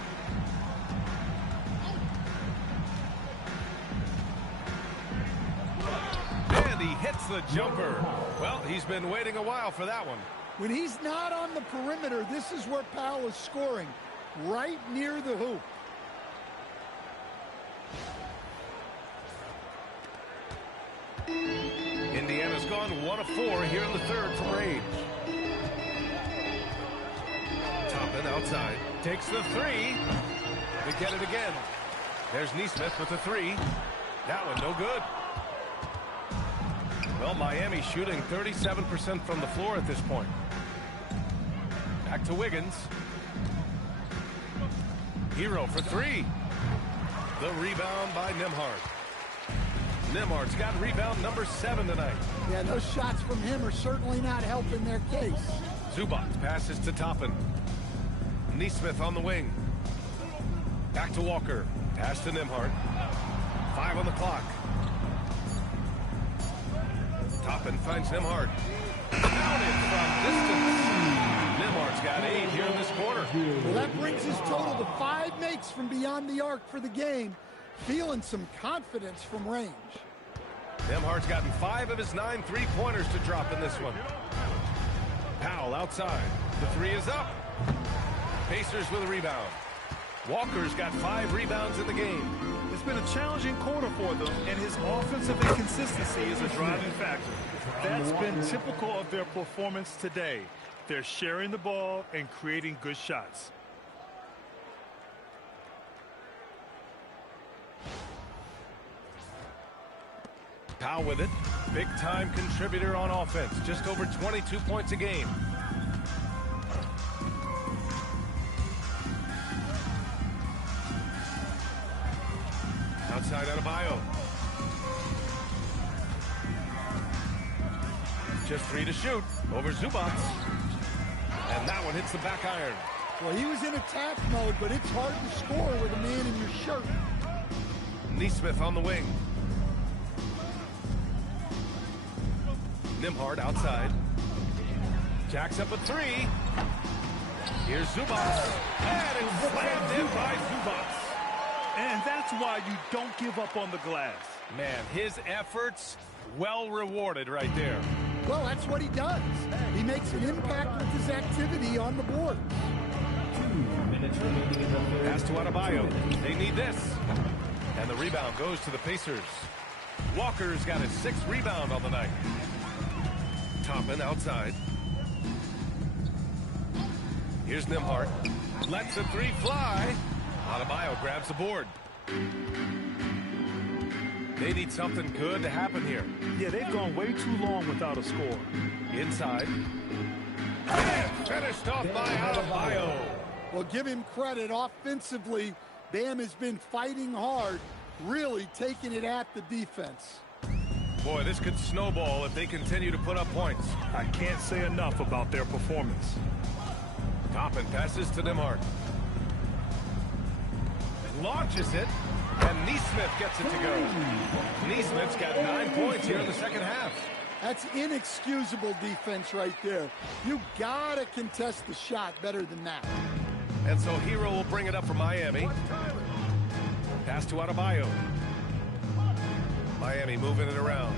And he hits the jumper. Well, he's been waiting a while for that one. When he's not on the perimeter, this is where Powell is scoring, right near the hoop. Indiana's gone 1 of 4 here in the third from range. Toppin outside. Takes the 3. They get it again. There's Neesmith with the 3. That one no good. Well, Miami shooting 37% from the floor at this point. Back to Wiggins. Hero for 3. The rebound by Nembhard. Nembhard's got rebound number 7 tonight. Yeah, those shots from him are certainly not helping their case. Zubac passes to Toppin. Neesmith on the wing. Back to Walker. Pass to Nembhard. 5 on the clock. Toppin finds Nembhard. Counted from distance. Nembhard's got 8 here in this quarter. Well, that total to 5 makes from beyond the arc for the game. Feeling some confidence from range. Nembhard's gotten 5 of his 9 3-pointers to drop in this one. Powell outside. The 3 is up. Pacers with a rebound. Walker's got 5 rebounds in the game. It's been a challenging quarter for them, and his offensive inconsistency is a driving factor. That's been typical of their performance today. They're sharing the ball and creating good shots. Powell with it. Big-time contributor on offense. Just over 22 points a game. Outside Adebayo. Just 3 to shoot over Zubac. And that one hits the back iron. Well, he was in attack mode, but it's hard to score with a man in your shirt. Nesmith on the wing. Nembhard outside. Jacks up a 3. Here's Zubac. And it's slammed in by Zubac. And that's why you don't give up on the glass. Man, his efforts well rewarded right there. Well, that's what he does. He makes an impact with his activity on the board. 2 minutes remaining in the third. Pass to Adebayo. They need this. And the rebound goes to the Pacers. Walker's got his 6th rebound on the night. Toppin outside. Here's Nembhard. Lets the 3 fly. Adebayo grabs the board. They need something good to happen here. Yeah, they've gone way too long without a score. Inside. And finished off by Adebayo. Well, give him credit. Offensively, Bam has been fighting hard, really taking it at the defense. Boy, this could snowball if they continue to put up points. I can't say enough about their performance. Toppin passes to Nembhard. Launches it, and Nesmith gets it to go. Nesmith's got 9 points here in the second half. That's inexcusable defense right there. You gotta contest the shot better than that. And so Hero will bring it up for Miami. Pass to Adebayo. Miami moving it around.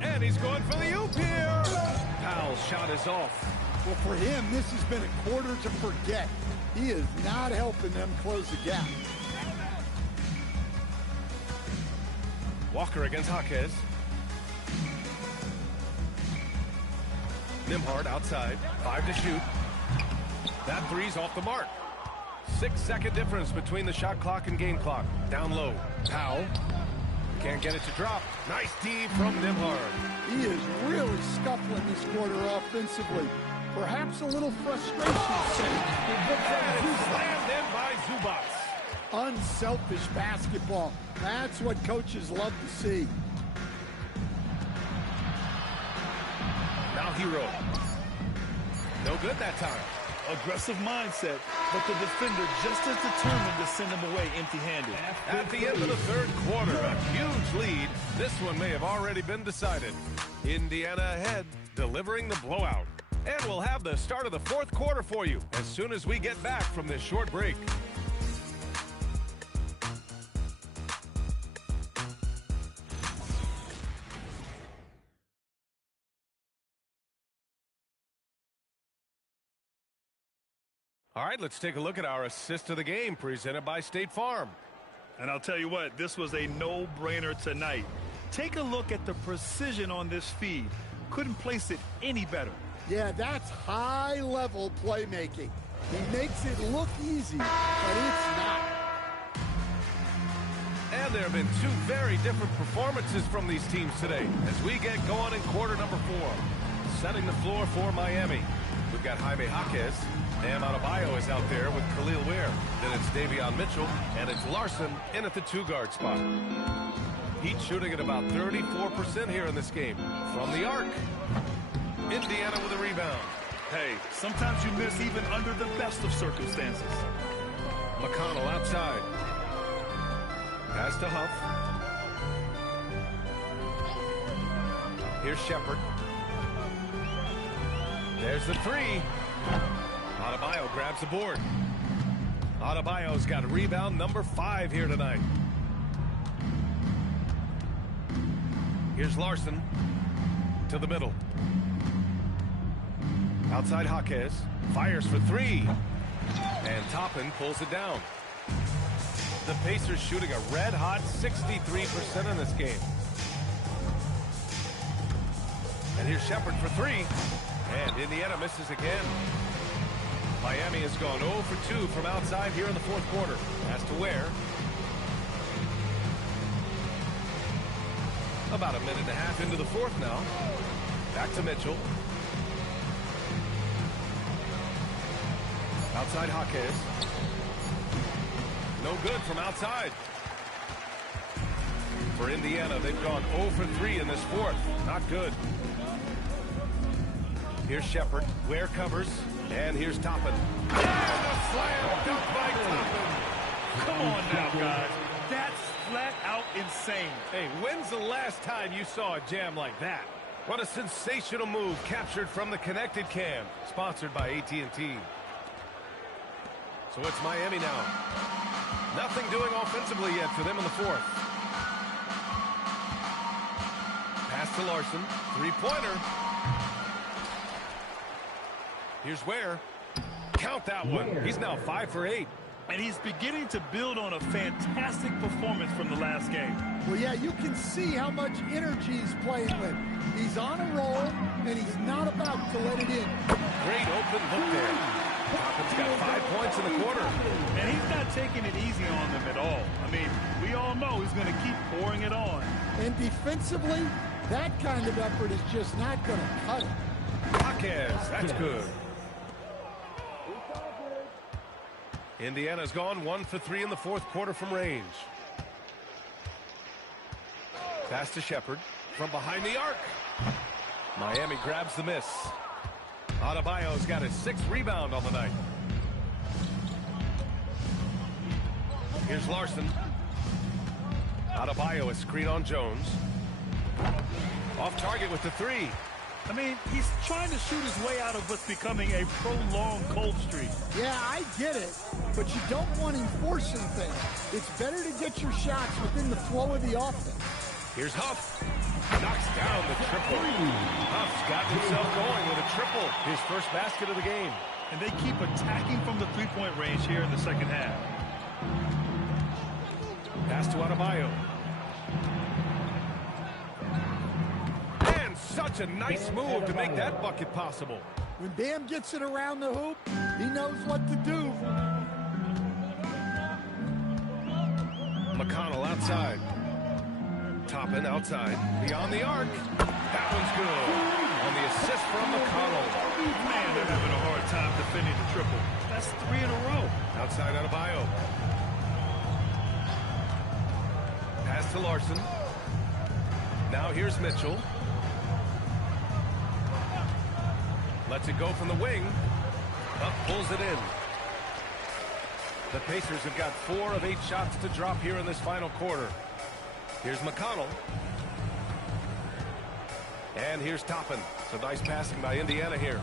And he's going for the oop here. Powell's shot is off. Well, for him, this has been a quarter to forget. He is not helping them close the gap. Walker against Jaquez. Nembhard outside. 5 to shoot. That 3's off the mark. 6-second difference between the shot clock and game clock. Down low. Powell. Can't get it to drop. Nice D from Nembhard. He is really scuffling this quarter offensively. Perhaps a little frustration. And it's slammed in by Zubac. Unselfish basketball. That's what coaches love to see. Now Hero. No good that time. Aggressive mindset, but the defender just as determined to send him away empty-handed. At the end of the third quarter, a huge lead. This one may have already been decided. Indiana ahead, delivering the blowout. And we'll have the start of the fourth quarter for you as soon as we get back from this short break. All right, let's take a look at our assist of the game presented by State Farm. And I'll tell you what, this was a no-brainer tonight. Take a look at the precision on this feed. Couldn't place it any better. Yeah, that's high-level playmaking. He makes it look easy, but it's not. And there have been 2 very different performances from these teams today as we get going in quarter number 4. Setting the floor for Miami. We've got Jaime Jaquez. Bam Adebayo is out there with Khalil Ware. Then it's Davion Mitchell, and it's Larson in at the 2-guard spot. Heat shooting at about 34% here in this game. From the arc. Indiana with a rebound. Hey, sometimes you miss even under the best of circumstances. McConnell outside. Pass to Huff. Here's Shepard. There's the 3. Adebayo grabs the board. Adebayo's got rebound number 5 here tonight. Here's Larson to the middle. Outside Jaquez. Fires for 3. And Toppin pulls it down. The Pacers shooting a red-hot 63% in this game. And here's Shepherd for 3. And Indiana misses again. Miami has gone 0 for 2 from outside here in the fourth quarter. As to where. About a minute and a half into the fourth now. Back to Mitchell. Outside Jaquez. No good from outside. For Indiana, they've gone 0 for 3 in this fourth. Not good. Here's Shepherd. Ware covers. And here's Toppin. And a slam dunk by Toppin. Come on now, guys. That's flat out insane. Hey, when's the last time you saw a jam like that? What a sensational move captured from the Connected Cam, sponsored by AT&T. So it's Miami now. Nothing doing offensively yet for them in the fourth. Pass to Larson. Three-pointer. Here's Ware. Count that one. He's now 5 for 8. And he's beginning to build on a fantastic performance from the last game. Well, yeah, you can see how much energy he's playing with. He's on a roll, and he's not about to let it in. Great open look there. Toppin's got 5 points in the quarter. And he's not taking it easy on them at all. I mean, we all know he's going to keep pouring it on. And defensively, that kind of effort is just not going to cut it. Jaquez, that's good. Indiana's gone 1 for 3 in the fourth quarter from range. Pass to Shepherd from behind the arc. Miami grabs the miss. Adebayo's got his 6th rebound on the night. Here's Larson. Adebayo is screen on Jones. Off target with the 3. I mean, he's trying to shoot his way out of what's becoming a prolonged cold streak. Yeah, I get it, but you don't want him forcing things. It's better to get your shots within the flow of the offense. Here's Huff. Knocks down the triple. Huff's got himself going with a triple. His first basket of the game. And they keep attacking from the three-point range here in the second half. Pass to Adebayo. And such a nice move to make that bucket possible. When Bam gets it around the hoop, he knows what to do. McConnell outside. Toppin outside. Beyond the arc. That one's good. On the assist from McConnell. Man, they're having a hard time defending the triple. That's 3 in a row. Outside Adebayo. Pass to Larson. Now here's Mitchell. Lets it go from the wing. Up pulls it in. The Pacers have got 4 of 8 shots to drop here in this final quarter. Here's McConnell. And here's Toppin. So nice passing by Indiana here.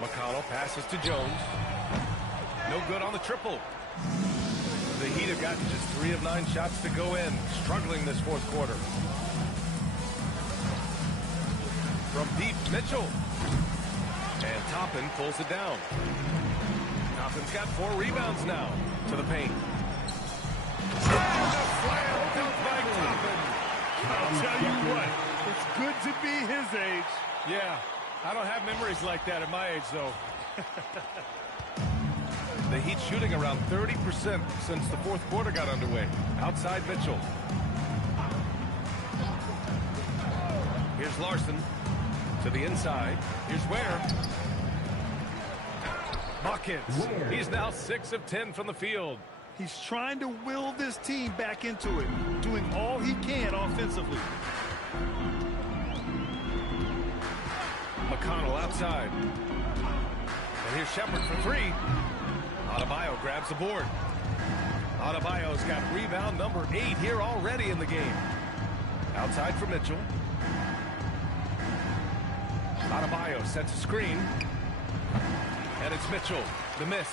McConnell passes to Jones. No good on the triple. The Heat have gotten just 3 of 9 shots to go in. Struggling this fourth quarter. From deep, Mitchell. And Toppin pulls it down. Toppin's got 4 rebounds now to the paint. And a slam dunk by Toppin. I'll tell you what, it's good to be his age. Yeah, I don't have memories like that at my age, though. The Heat shooting around 30% since the fourth quarter got underway. Outside Mitchell. Here's Larson to the inside. Here's Ware. Buckets. He's now 6 of 10 from the field. He's trying to will this team back into it, doing all he can offensively. McConnell outside. And here's Shepherd for 3. Adebayo grabs the board. Adebayo's got rebound number 8 here already in the game. Outside for Mitchell. Adebayo sets a screen. And it's Mitchell. The miss.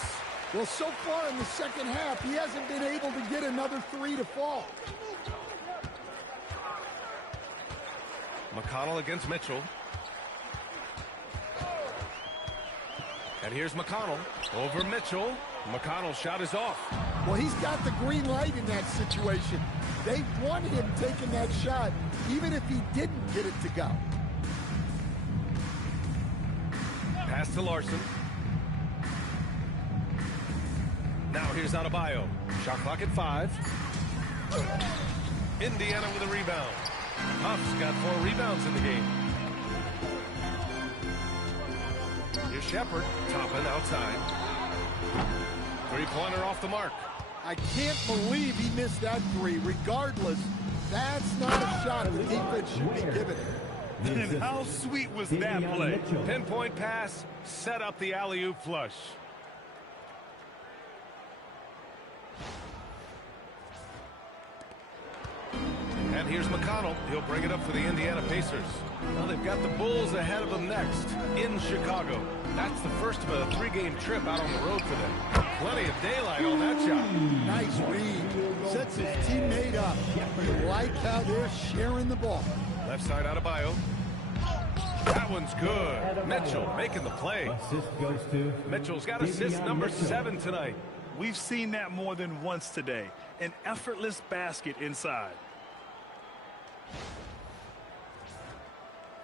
Well, so far in the second half, he hasn't been able to get another three to fall. McConnell against Mitchell. And here's McConnell over Mitchell. McConnell's shot is off. Well, he's got the green light in that situation. They want him taking that shot, even if he didn't get it to go. Pass to Larson. Now here's Adebayo. Shot clock at 5. Indiana with a rebound. Huff's got 4 rebounds in the game. Here's Shepherd. Toppin outside. Three-pointer off the mark. I can't believe he missed that three. Regardless, that's not a shot the defense should be giving him. And how sweet was that play? Pinpoint pass, set up the alley-oop flush. And here's McConnell. He'll bring it up for the Indiana Pacers. Well, they've got the Bulls ahead of them next in Chicago. That's the first of a 3-game trip out on the road for them. Plenty of daylight on that shot. Nice read. Sets his teammate up. You like how they're sharing the ball. Left side Adebayo. That one's good. Mitchell making the play. Assist goes to Mitchell's got assist number 7 tonight. We've seen that more than once today. An effortless basket inside.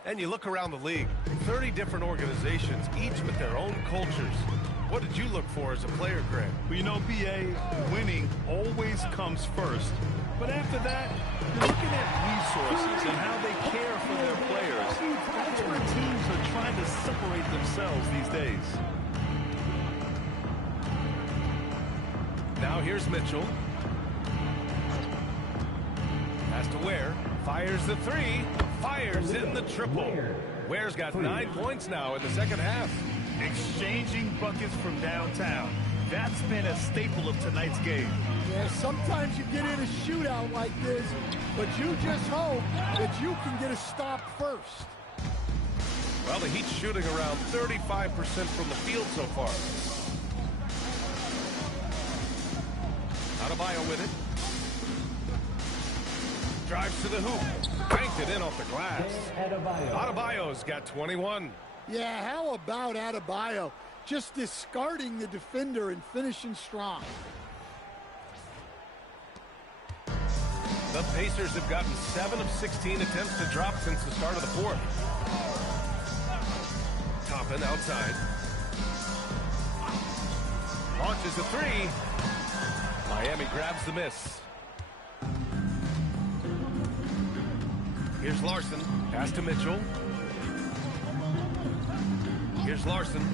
And you look around the league, 30 different organizations, each with their own cultures. What did you look for as a player, Greg? Well, you know, B.A., winning always comes first. But after that, you're looking at resources and how they care for their players. That's where teams are trying to separate themselves these days. Now here's Mitchell. Pass to Ware. Fires the 3. Fires in the triple. Ware's got 9 points now in the second half. Exchanging buckets from downtown. That's been a staple of tonight's game. Yeah, sometimes you get in a shootout like this, but you just hope that you can get a stop first. Well, the Heat's shooting around 35% from the field so far. Adebayo with it. Drives to the hoop. Banked it in off the glass. Adebayo's got 21. Yeah, how about Adebayo? Just discarding the defender and finishing strong. The Pacers have gotten 7 of 16 attempts to drop since the start of the fourth. Toppin outside. Launches a 3. Miami grabs the miss. Here's Larson. Pass to Mitchell. Here's Larson.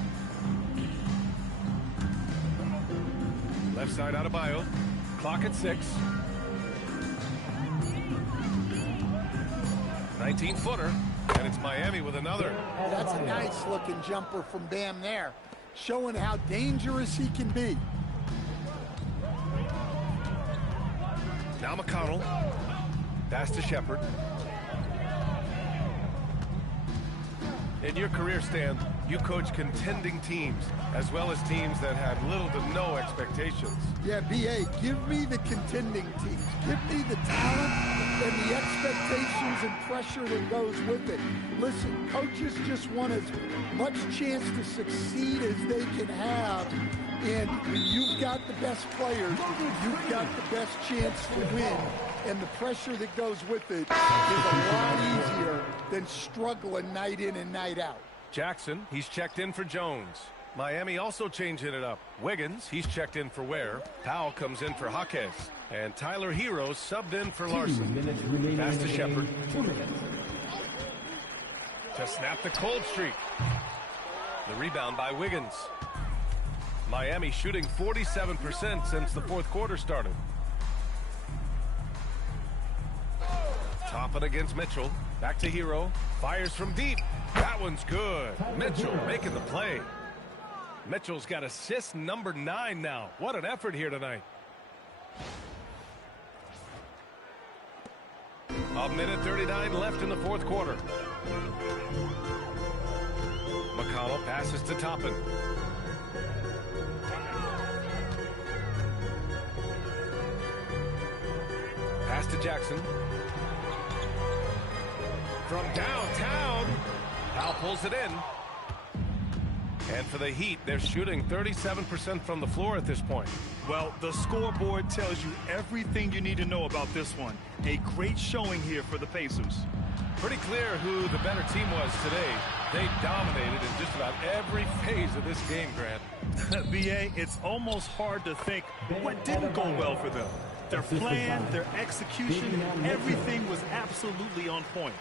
Left side Adebayo. Clock at 6. 19-footer. And it's Miami with another. That's a nice-looking jumper from Bam there, showing how dangerous he can be. Now McConnell. Pass to Shepherd. In your career, Stan, you coach contending teams, as well as teams that had little to no expectations. Yeah, B.A., give me the contending teams. Give me the talent and the expectations and pressure that goes with it. Listen, coaches just want as much chance to succeed as they can have. And when you've got the best players, you've got the best chance to win. And the pressure that goes with it is a lot easier than struggling night in and night out. Jackson, he's checked in for Jones. Miami also changing it up. Wiggins, he's checked in for Ware. Powell comes in for Jaquez. And Tyler Hero subbed in for Larson. Pass to Shepherd. To snap the cold streak. The rebound by Wiggins. Miami shooting 47% since the fourth quarter started. Toppin against Mitchell. Back to Hero. Fires from deep. That one's good. Mitchell making the play. Mitchell's got assist number 9 now. What an effort here tonight. A minute 39 left in the fourth quarter. McConnell passes to Toppin. Pass to Jackson. From downtown, Powell pulls it in. And for the Heat, they're shooting 37% from the floor at this point. Well, the scoreboard tells you everything you need to know about this one. A great showing here for the Pacers. Pretty clear who the better team was today. They dominated in just about every phase of this game, Grant. B.A., it's almost hard to think what didn't go well for them. Their plan, their execution, everything was absolutely on point.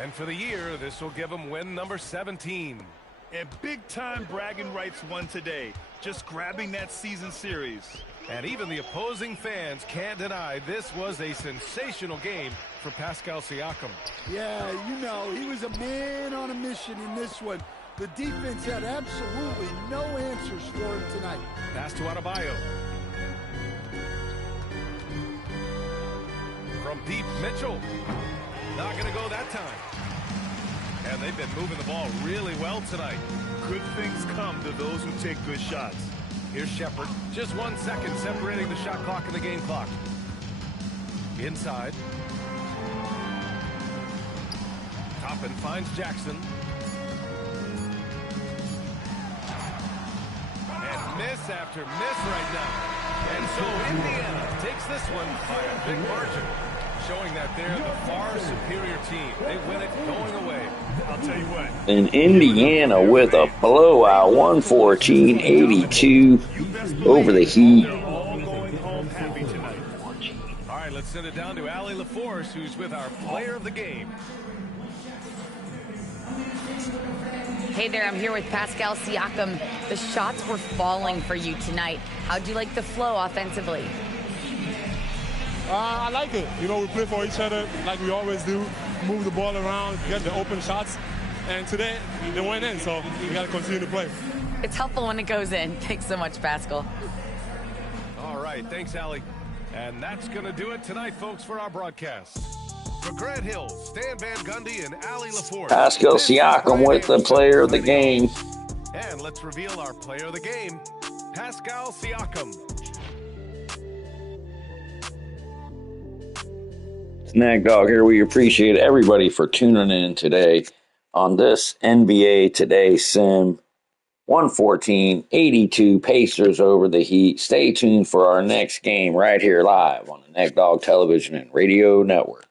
And for the year, this will give them win number 17. And big-time bragging rights won today, just grabbing that season series. And even the opposing fans can't deny this was a sensational game for Pascal Siakam. Yeah, you know, he was a man on a mission in this one. The defense had absolutely no answers for him tonight. Pass to Adebayo. From deep, Mitchell. Not going to go that time. And they've been moving the ball really well tonight. Good things come to those who take good shots. Here's Shepherd. Just 1 second separating the shot clock and the game clock. Inside. Toppin finds Jackson. And miss after miss right now. And so Indiana takes this one by a big margin, showing that they're the far superior team. They win it going away. I'll tell you what. In Indiana with a blowout, 114-82 over the Heat. They're all going home happy tonight. All right, let's send it down to Allie LaForce, who's with our player of the game. Hey there, I'm here with Pascal Siakam. The shots were falling for you tonight. How'd you like the flow offensively? I like it. You know, we play for each other like we always do. Move the ball around, get the open shots. And today, they went in, so we got to continue to play. It's helpful when it goes in. Thanks so much, Pascal. All right, thanks, Allie. And that's going to do it tonight, folks, for our broadcast. For Grant Hill, Stan Van Gundy, and Allie LaForce. Pascal Siakam with the player of the game. And let's reveal our player of the game, Pascal Siakam. Snag Dog here. We appreciate everybody for tuning in today on this NBA Today Sim. 114-82 Pacers over the Heat. Stay tuned for our next game right here live on the Neck Dog Television and Radio Network.